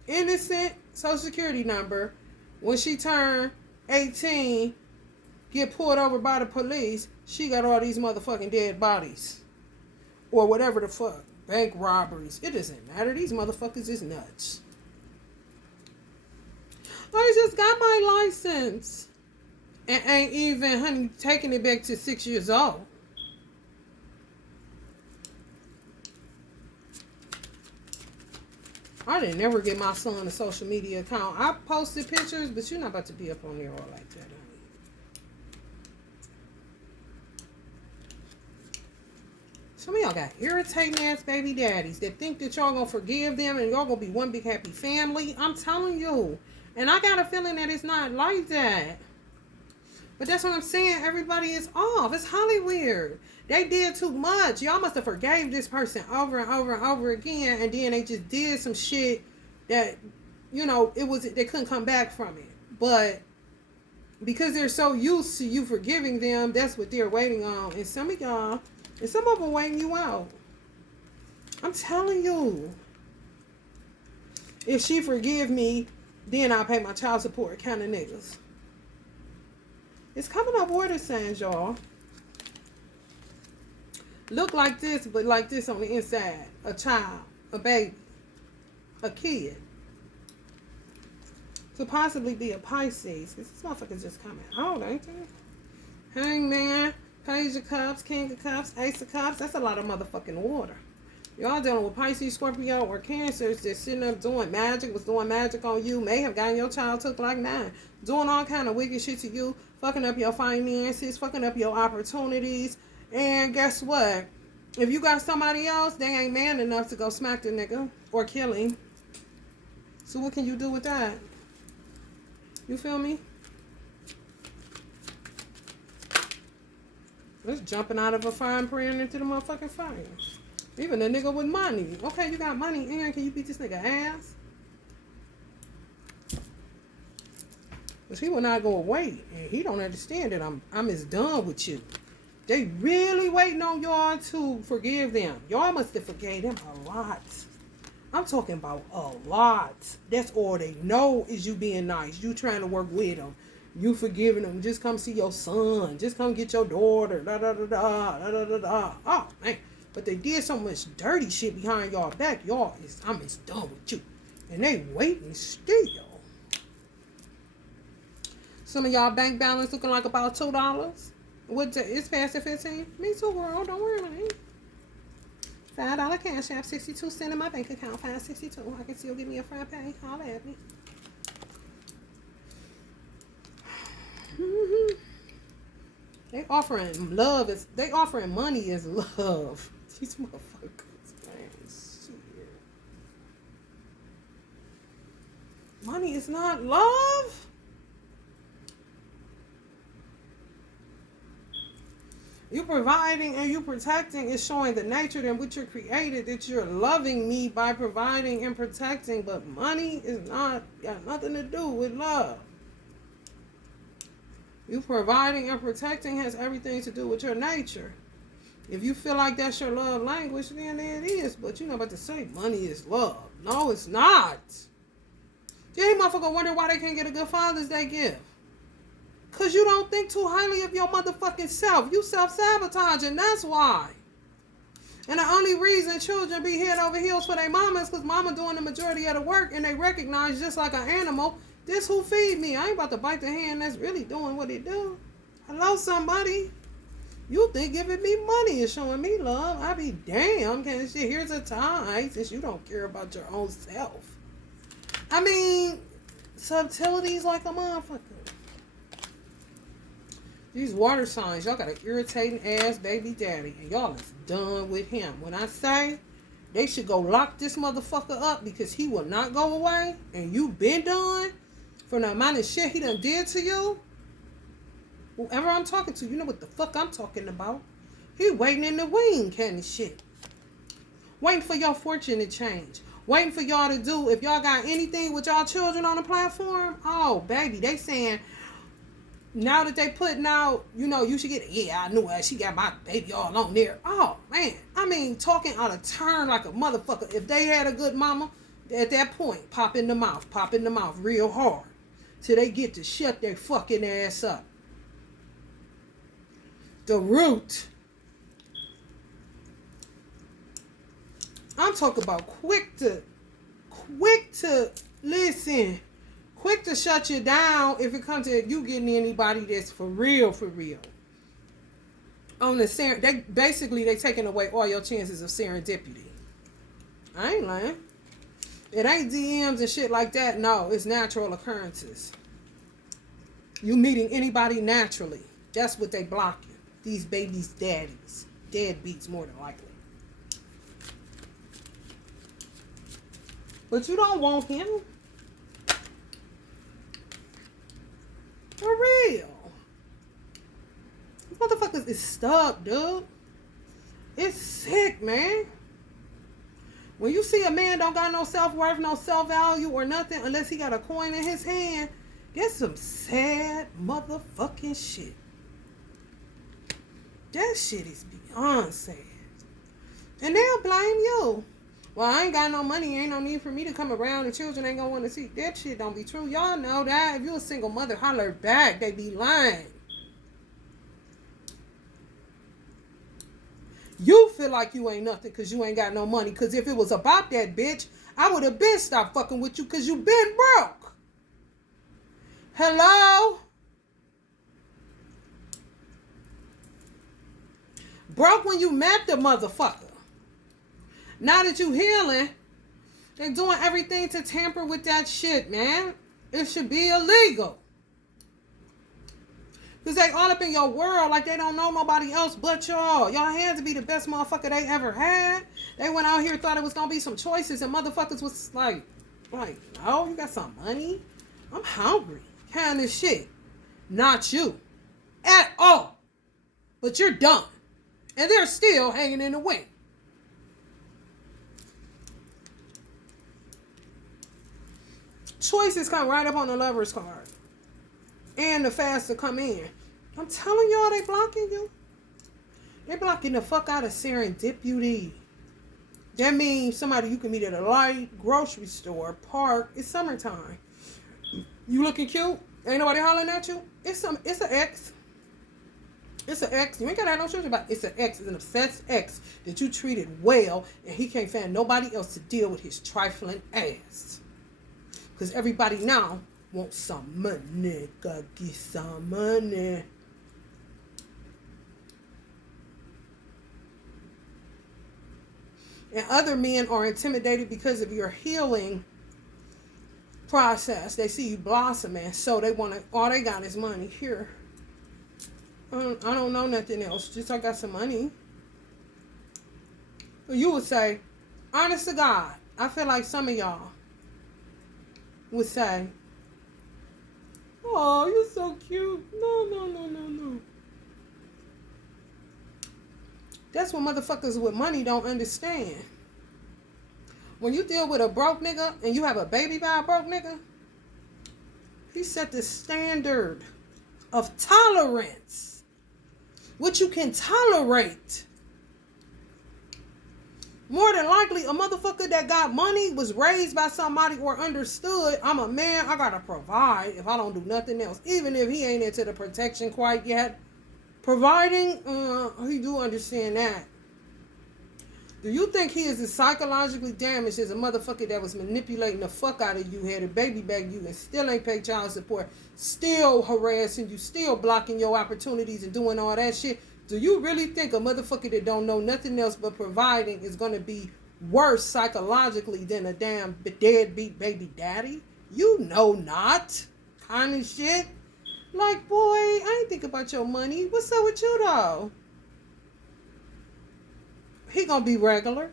innocent social security number. When she turned 18, get pulled over by the police, she got all these motherfucking dead bodies. Or whatever the fuck. Bank robberies. It doesn't matter. These motherfuckers is nuts. I just got my license. And ain't even, honey, taking it back to 6 years old. I didn't never get my son a social media account. I posted pictures, but you're not about to be up on there all like that, honey. Some of y'all got irritating ass baby daddies that think that y'all gonna forgive them and y'all gonna be one big happy family. I'm telling you. And I got a feeling that it's not like that. But that's what I'm saying. Everybody is off. It's highly weird. They did too much. Y'all must have forgave this person over and over and over again, and then they just did some shit that, you know, they couldn't come back from it. But because they're so used to you forgiving them, that's what they're waiting on. And some of y'all, and some of them waiting you out. I'm telling you. If she forgive me, then I'll pay my child support kind of niggas. It's coming up water signs, y'all. Look like this, but like this on the inside. A child, a baby, a kid. Could possibly be a Pisces. This motherfucker's just coming out, ain't it? Hangman, Page of Cups, King of Cups, Ace of Cups. That's a lot of motherfucking water. Y'all dealing with Pisces, Scorpio, or Cancers that's sitting up doing magic, was doing magic on you, may have gotten your child took like mine, doing all kind of wicked shit to you, fucking up your finances, fucking up your opportunities. And guess what? If you got somebody else, they ain't man enough to go smack the nigga or kill him. So what can you do with that? You feel me? It's jumping out of a frying pan into the motherfucking fire. Even a nigga with money. Okay, you got money, and can you beat this nigga ass? Because he will not go away. And he don't understand that I'm as done with you. They really waiting on y'all to forgive them. Y'all must have forgave them a lot. I'm talking about a lot. That's all they know is you being nice. You trying to work with them. You forgiving them. Just come see your son. Just come get your daughter. Da da da da da da da. Oh man. But they did so much dirty shit behind y'all back. I'm as done with you. And they waiting still. Some of y'all bank balance looking like about $2. It's past the 15. Me too, girl. Don't worry about it. $5 cash app, 62 cents in my bank account, 562. I can still give me a frappe. Holla at me. They offering love they offering money as love. These motherfuckers, man, shit. Money is not love. You providing and you protecting is showing the nature in which you're created, that you're loving me by providing and protecting, but money is got nothing to do with love. You providing and protecting has everything to do with your nature. If you feel like that's your love language, then it is. But you're not about to say money is love. No, it's not. Any motherfucker wonder why they can't get a good Father's Day gift. Because you don't think too highly of your motherfucking self. You self-sabotaging. That's why. And the only reason children be head over heels for their mama is because mama doing the majority of the work and they recognize just like an animal, this who feed me. I ain't about to bite the hand that's really doing what it do. Hello, somebody. You think giving me money is showing me love. I be damn. Can shit, here's a tie since you don't care about your own self. I mean, subtleties like a motherfucker. These water signs, y'all got an irritating ass baby daddy, and y'all is done with him. When I say they should go lock this motherfucker up because he will not go away, and you been done for the amount of shit he done did to you. Whoever I'm talking to, you know what the fuck I'm talking about. He waiting in the wing kind of shit. Waiting for your fortune to change. Waiting for y'all to do, if y'all got anything with y'all children on the platform, oh, baby, they saying, now that they putting out, you know, you should get, I knew her, she got my baby all on there. Oh, man, I mean, talking out of turn like a motherfucker. If they had a good mama, at that point, pop in the mouth real hard. Till they get to shut their fucking ass up. The root. I'm talking about quick to listen, quick to shut you down if it comes to you getting anybody that's for real. On the they taking away all your chances of serendipity. I ain't lying. It ain't DMs and shit like that. No, it's natural occurrences. You meeting anybody naturally. That's what they blocking. These babies' daddies. Deadbeats more than likely. But you don't want him. For real. These motherfuckers is stuck, dude. It's sick, man. When you see a man don't got no self-worth, no self-value or nothing unless he got a coin in his hand, that's some sad motherfucking shit. That shit is beyond sad. And they'll blame you. Well, I ain't got no money. Ain't no need for me to come around. The children ain't gonna want to see. That shit don't be true. Y'all know that. If you a single mother, holler back. They be lying. You feel like you ain't nothing because you ain't got no money. Because if it was about that bitch, I would have been stopped fucking with you because you been broke. Hello? Broke when you met the motherfucker. Now that you healing, they doing everything to tamper with that shit, man. It should be illegal. Because they all up in your world like they don't know nobody else but y'all. Y'all had to be the best motherfucker they ever had. They went out here, thought it was going to be some choices, and motherfuckers was like, no, you got some money? I'm hungry. Kind of shit. Not you. At all. But you're done. And they're still hanging in the wing. Choices come right up on the lover's card. And the fast to come in. I'm telling y'all, they blocking you. They blocking the fuck out of serendipity. That means somebody you can meet at a light, grocery store, park. It's summertime. You looking cute? Ain't nobody hollering at you? It's an ex. It's an ex. You ain't got to have no children about it. It's an ex. It's an obsessed ex that you treated well, and he can't find nobody else to deal with his trifling ass. Because everybody now wants some money. Gotta get some money. And other men are intimidated because of your healing process. They see you blossoming, so they want to, all they got is money. Here. I don't know nothing else. Just I got some money. You would say, honest to God, I feel like some of y'all would say, oh, you're so cute. No. That's what motherfuckers with money don't understand. When you deal with a broke nigga and you have a baby by a broke nigga, he set the standard of tolerance. What you can tolerate. More than likely, a motherfucker that got money was raised by somebody or understood, I'm a man, I gotta provide if I don't do nothing else. Even if he ain't into the protection quite yet. Providing, he do understand that. Do you think he is as psychologically damaged as a motherfucker that was manipulating the fuck out of you, had a baby back you, and still ain't paid child support, still harassing you, still blocking your opportunities and doing all that shit? Do you really think a motherfucker that don't know nothing else but providing is going to be worse psychologically than a damn deadbeat baby daddy? You know not. Kind of shit. Like, boy, I ain't think about your money. What's up with you, though? He gonna be regular.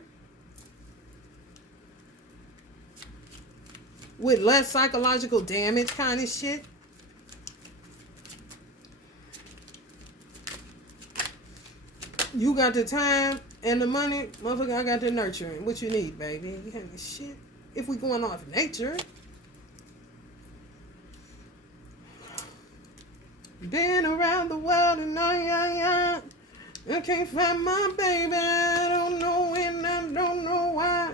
With less psychological damage kind of shit. You got the time and the money. Motherfucker, I got the nurturing. What you need, baby? You have the shit. If we going off nature. Been around the world and I can't find my baby. I don't know when, I don't know why.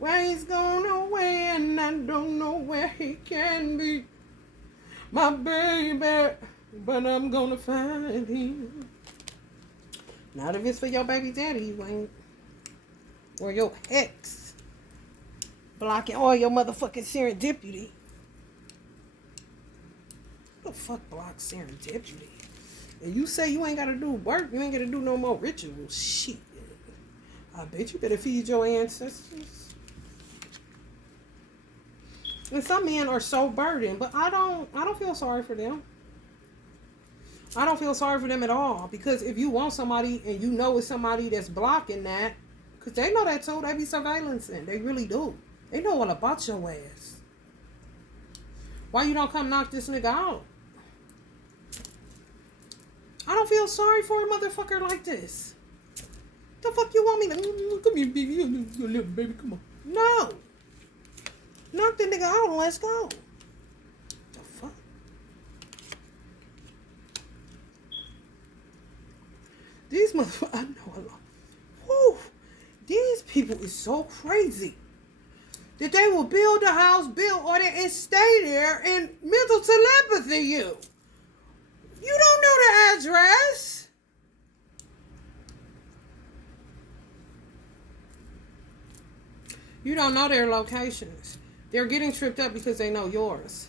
Why he's gone away and I don't know where he can be. My baby, but I'm gonna find him. Not if it's for your baby daddy, you ain't. Or your ex. Blocking all your motherfucking serendipity. What the fuck blocks serendipity? And you say you ain't gotta do work, you ain't gotta do no more rituals. Shit. I bet you better feed your ancestors. And some men are so burdened, but I don't feel sorry for them. I don't feel sorry for them at all. Because if you want somebody and you know it's somebody that's blocking that, because they know that too, they be surveillancing. They really do. They know all about your ass. Why you don't come knock this nigga out? I don't feel sorry for a motherfucker like this. The fuck you want me to? Come here, baby. You little baby, come on. No. Knock the nigga out and let's go. The fuck? These motherfuckers, I know a lot. Whew. These people is so crazy that they will build a house, build order, and stay there and mental telepathy you. You don't know the address. You don't know their locations. They're getting tripped up because they know yours.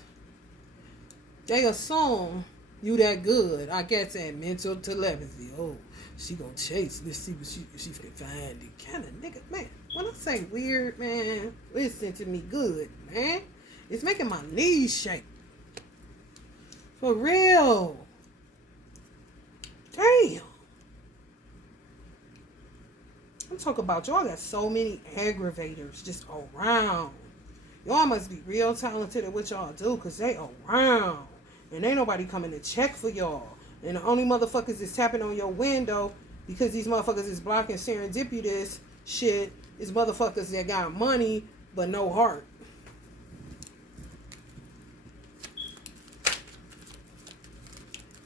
They assume you that good. I guess that mental telepathy. Oh, she gonna chase. Let's see what she can find. The kind of nigga, man. When I say weird, man, listen to me good, man. It's making my knees shake. For real. Damn. I'm talking about y'all got so many aggravators just around. Y'all must be real talented at what y'all do because they around. And ain't nobody coming to check for y'all. And the only motherfuckers is tapping on your window because these motherfuckers is blocking serendipitous shit is motherfuckers that got money but no heart.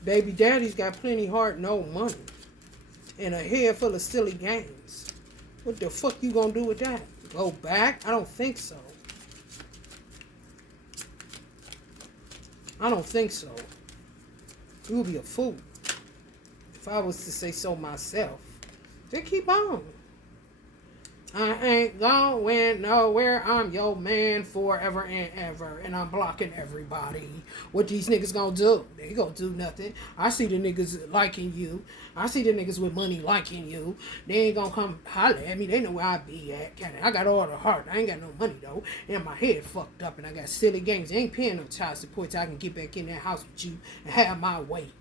Baby daddy's got plenty heart, no money. And a head full of silly games. What the fuck you gonna do with that? Go back? I don't think so. I don't think so. You would be a fool. If I was to say so myself. Just keep on. I ain't going nowhere. I'm your man forever and ever. And I'm blocking everybody. What these niggas gonna do? They gonna do nothing. I see the niggas liking you. I see the niggas with money liking you. They ain't gonna come holler at me. They know where I be at. I got all the heart. I ain't got no money though. And my head fucked up and I got silly games. They ain't paying no child support till I can get back in that house with you and have my way.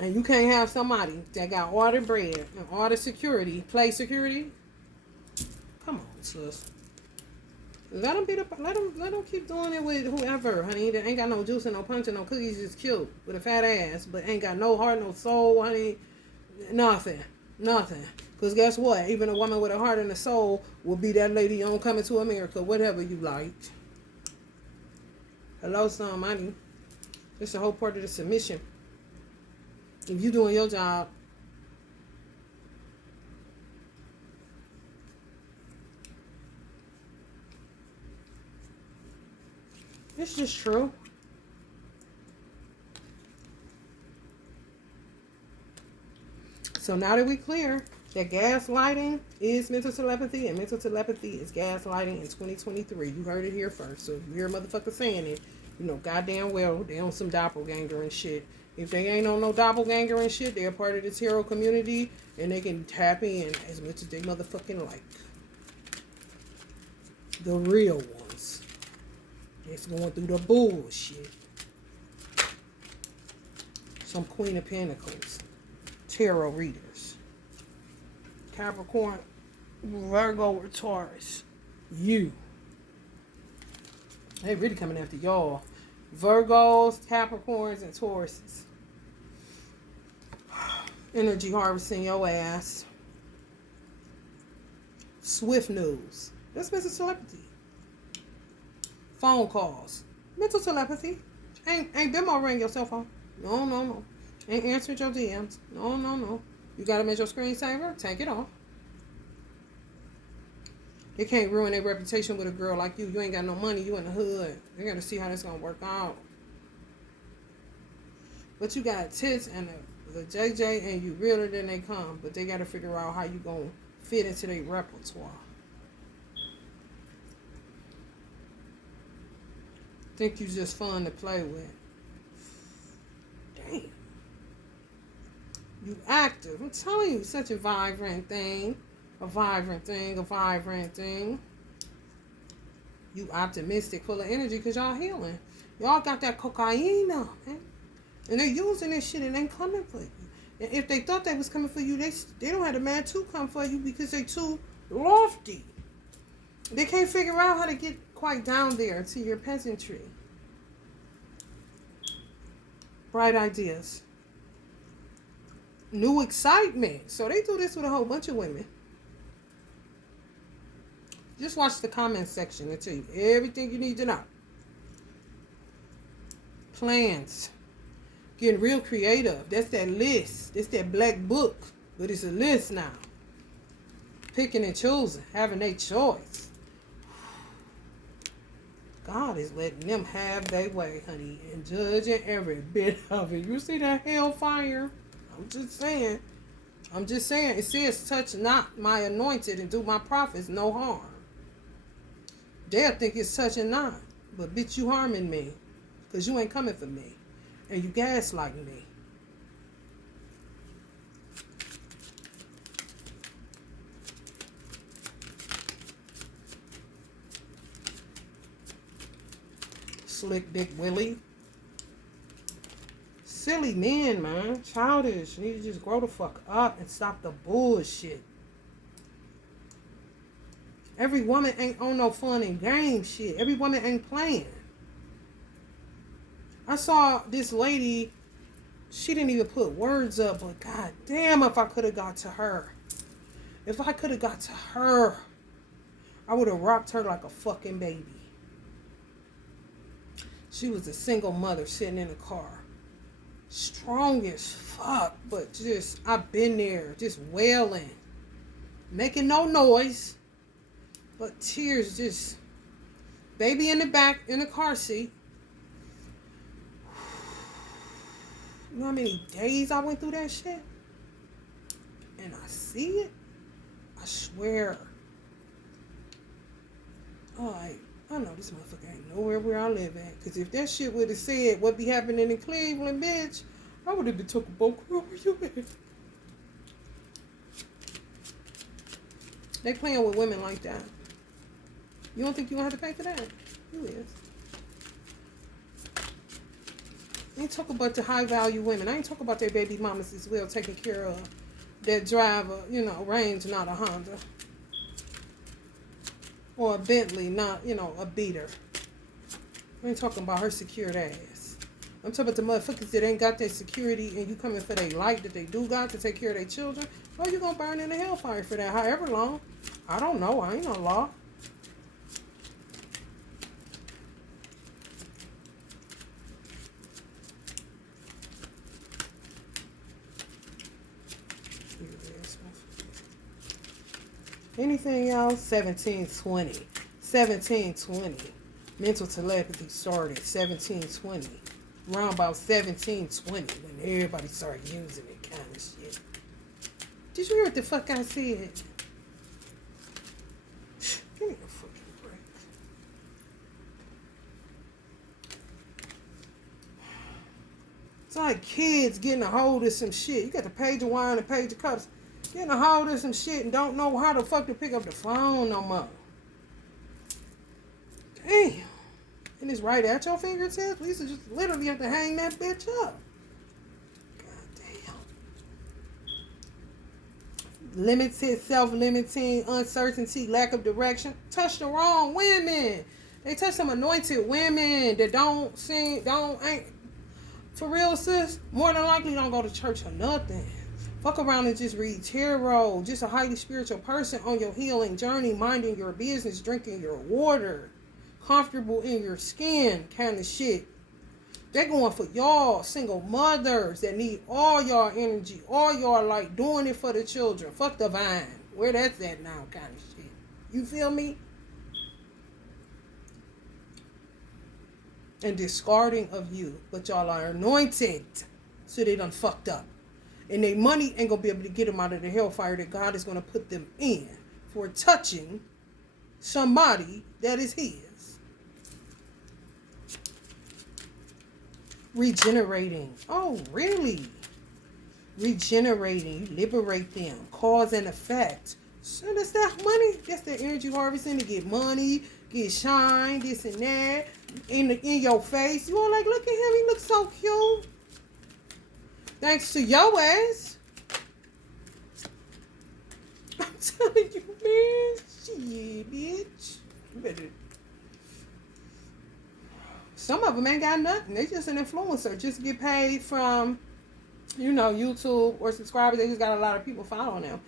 And you can't have somebody that got all the bread and all the security, play security. Come on, sis. Let them keep doing it with whoever, honey. That ain't got no juice and no punch and no cookies, just cute with a fat ass, but ain't got no heart, no soul, honey. Nothing. Cause guess what? Even a woman with a heart and a soul will be that lady on Coming to America, whatever you like. Hello, somebody. It's a whole part of the submission. If you doing your job, it's just true. So now that we clear that gaslighting is mental telepathy and mental telepathy is gaslighting in 2023. You heard it here first. So if you hear a motherfucker saying it, you know goddamn well they on some doppelganger and shit. If they ain't on no doppelganger and shit, they're part of the tarot community and they can tap in as much as they motherfucking like. The real ones. It's going through the bullshit. Some Queen of Pentacles. Tarot readers. Capricorn, Virgo, or Taurus. You. They really coming after y'all. Virgos, Capricorns, and Tauruses. Energy harvesting your ass. Swift news. That's mental telepathy. Phone calls. Mental telepathy. Ain't Bimo ring your cell phone. No. Ain't answering your DMs. No. You gotta make your screensaver. Take it off. They can't ruin their reputation with a girl like you. You ain't got no money. You in the hood. They gotta see how this gonna work out. But you got tits and the JJ and you realer than they come. But they gotta figure out how you gonna fit into their repertoire. Think you just fun to play with. Damn. You active. I'm telling you, such a vibrant thing. A vibrant thing. You optimistic, full of energy, because y'all healing. Y'all got that cocaine on, man. And they're using this shit and ain't coming for you. And if they thought they was coming for you, they don't have the man to come for you because they too lofty. They can't figure out how to get quite down there to your peasantry. Bright ideas. New excitement. So they do this with a whole bunch of women. Just watch the comment section. It'll tell you everything you need to know. Plans. Getting real creative. That's that list. That's that black book. But it's a list now. Picking and choosing. Having a choice. God is letting them have their way, honey. And judging every bit of it. You see that hellfire? I'm just saying. It says, touch not my anointed and do my prophets no harm. They'll think it's touching not. But bitch, you harming me. Because you ain't coming for me. And you gaslighting me. Slick Dick Willie. Silly men, man. Childish. You need to just grow the fuck up and stop the bullshit. Every woman ain't on no fun and game shit. Every woman ain't playing. I saw this lady, she didn't even put words up, but god damn if I could have got to her. If I could have got to her, I would have rocked her like a fucking baby. She was a single mother sitting in a car. Strong as fuck, but just, I've been there, just wailing. Making no noise, but tears just, baby in the back, in the car seat. You know how many days I went through that shit? And I see it? I swear. I know this motherfucker ain't nowhere where I live at. Because if that shit would have said what be happening in Cleveland, bitch, I would have been talking about where you at. They playing with women like that. You don't think you gonna have to pay for that? You is. I ain't talking about the high value women. I ain't talking about their baby mamas as well taking care of that driver, Range, not a Honda. Or a Bentley, not, a beater. I ain't talking about her secured ass. I'm talking about the motherfuckers that ain't got their security and you coming for their life that they do got to take care of their children. Oh, you gonna burn in the hellfire for that however long. I don't know. I ain't no law. Anything else? 1720. 1720. Mental telepathy started 1720. Around about 1720 when everybody started using it kind of shit. Did you hear what the fuck I said? Give me a fucking break. It's like kids getting a hold of some shit. You got the page of wine and page of cups. Getting a hold of some shit and don't know how the fuck to pick up the phone no more. Damn. And it's right at your fingertips. We used to just literally have to hang that bitch up. God damn. Limited, self-limiting, uncertainty, lack of direction. Touch the wrong women. They touch some anointed women that ain't, for real, sis, more than likely don't go to church or nothing. Fuck around and just read tarot. Just a highly spiritual person on your healing journey, minding your business, drinking your water, comfortable in your skin kind of shit. They're going for y'all single mothers that need all y'all energy, all y'all light, doing it for the children. Fuck the vine. Where that's at now kind of shit. You feel me? And discarding of you. But y'all are anointed. So they done fucked up. And their money ain't going to be able to get them out of the hellfire that God is going to put them in for touching somebody that is his. Regenerating. Oh, really? Regenerating. You liberate them. Cause and effect. So that's that money. That's the energy harvesting to get money, get shine, this and that. In your face. You all like, look at him. He looks so cute. Thanks to your ass. I'm telling you, man. Shit, bitch. You better. Some of them ain't got nothing. They just an influencer. Just get paid from, YouTube or subscribers. They just got a lot of people following them.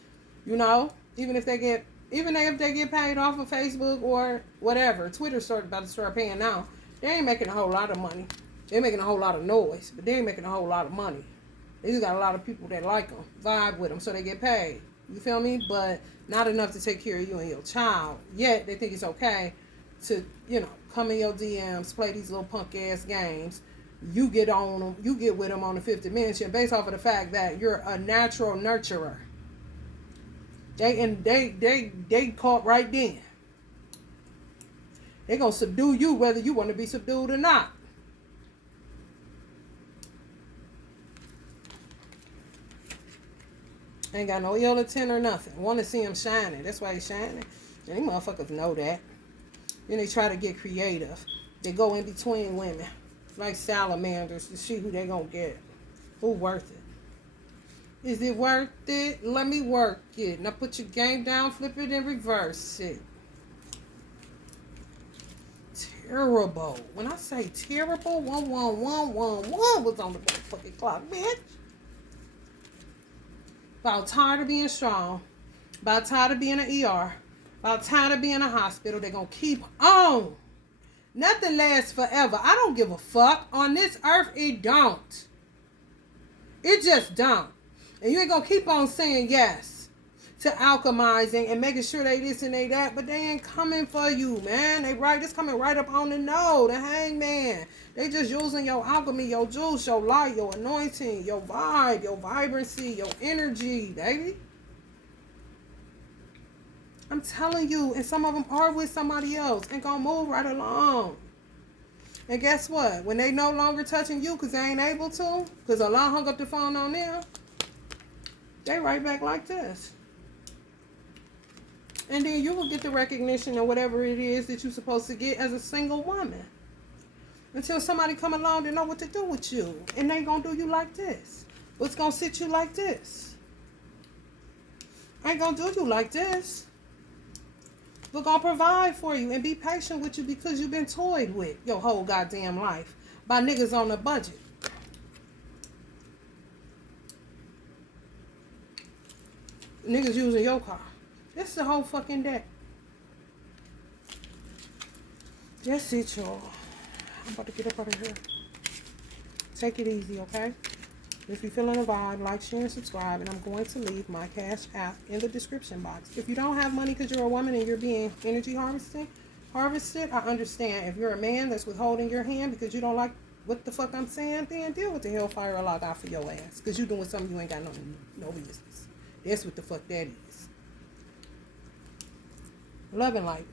Even if they get paid off of Facebook or whatever. Twitter's about to start paying now. They ain't making a whole lot of money. They're making a whole lot of noise, but they ain't making a whole lot of money. They just got a lot of people that like them, vibe with them, so they get paid. You feel me? But not enough to take care of you and your child. Yet they think it's okay to, come in your DMs, play these little punk ass games. You get on them, you get with them on the fifth dimension based off of the fact that you're a natural nurturer. They caught right then. They gonna subdue you whether you want to be subdued or not. Ain't got no ill intent or nothing. Want to see him shining. That's why he's shining. And these motherfuckers know that. Then they try to get creative. They go in between women. Like salamanders to see who they gonna get. Who worth it? Is it worth it? Let me work it. Now put your game down, flip it, and reverse it. Terrible. When I say terrible, 11111 was on the motherfucking clock, bitch. About tired of being strong. About tired of being an ER. About tired of being in a hospital. They're going to keep on. Nothing lasts forever. I don't give a fuck. On this earth, it don't. It just don't. And you ain't going to keep on saying yes to alchemizing and making sure they this and they that, but they ain't coming for you, man. It's coming right up on the nose, the hangman. They just using your alchemy, your juice, your light, your anointing, your vibe, your vibrancy, your energy, baby. I'm telling you, and some of them are with somebody else and gonna move right along. And guess what? When they no longer touching you because they ain't able to, because Allah hung up the phone on them, they right back like this. And then you will get the recognition of whatever it is that you're supposed to get as a single woman. Until somebody come along and know what to do with you. And they gonna do you like this. What's gonna sit you like this? Ain't gonna do you like this. We're gonna provide for you and be patient with you because you've been toyed with your whole goddamn life by niggas on a budget. Niggas using your car. This is the whole fucking deck. That's it, y'all. I'm about to get up out of here. Take it easy, okay? If you're feeling a vibe, like, share, and subscribe. And I'm going to leave my Cash App in the description box. If you don't have money because you're a woman and you're being energy harvested, I understand. If you're a man that's withholding your hand because you don't like what the fuck I'm saying, then deal with the hellfire Allah got for your ass. Because you're doing something you ain't got no business. That's what the fuck that is. Love and light.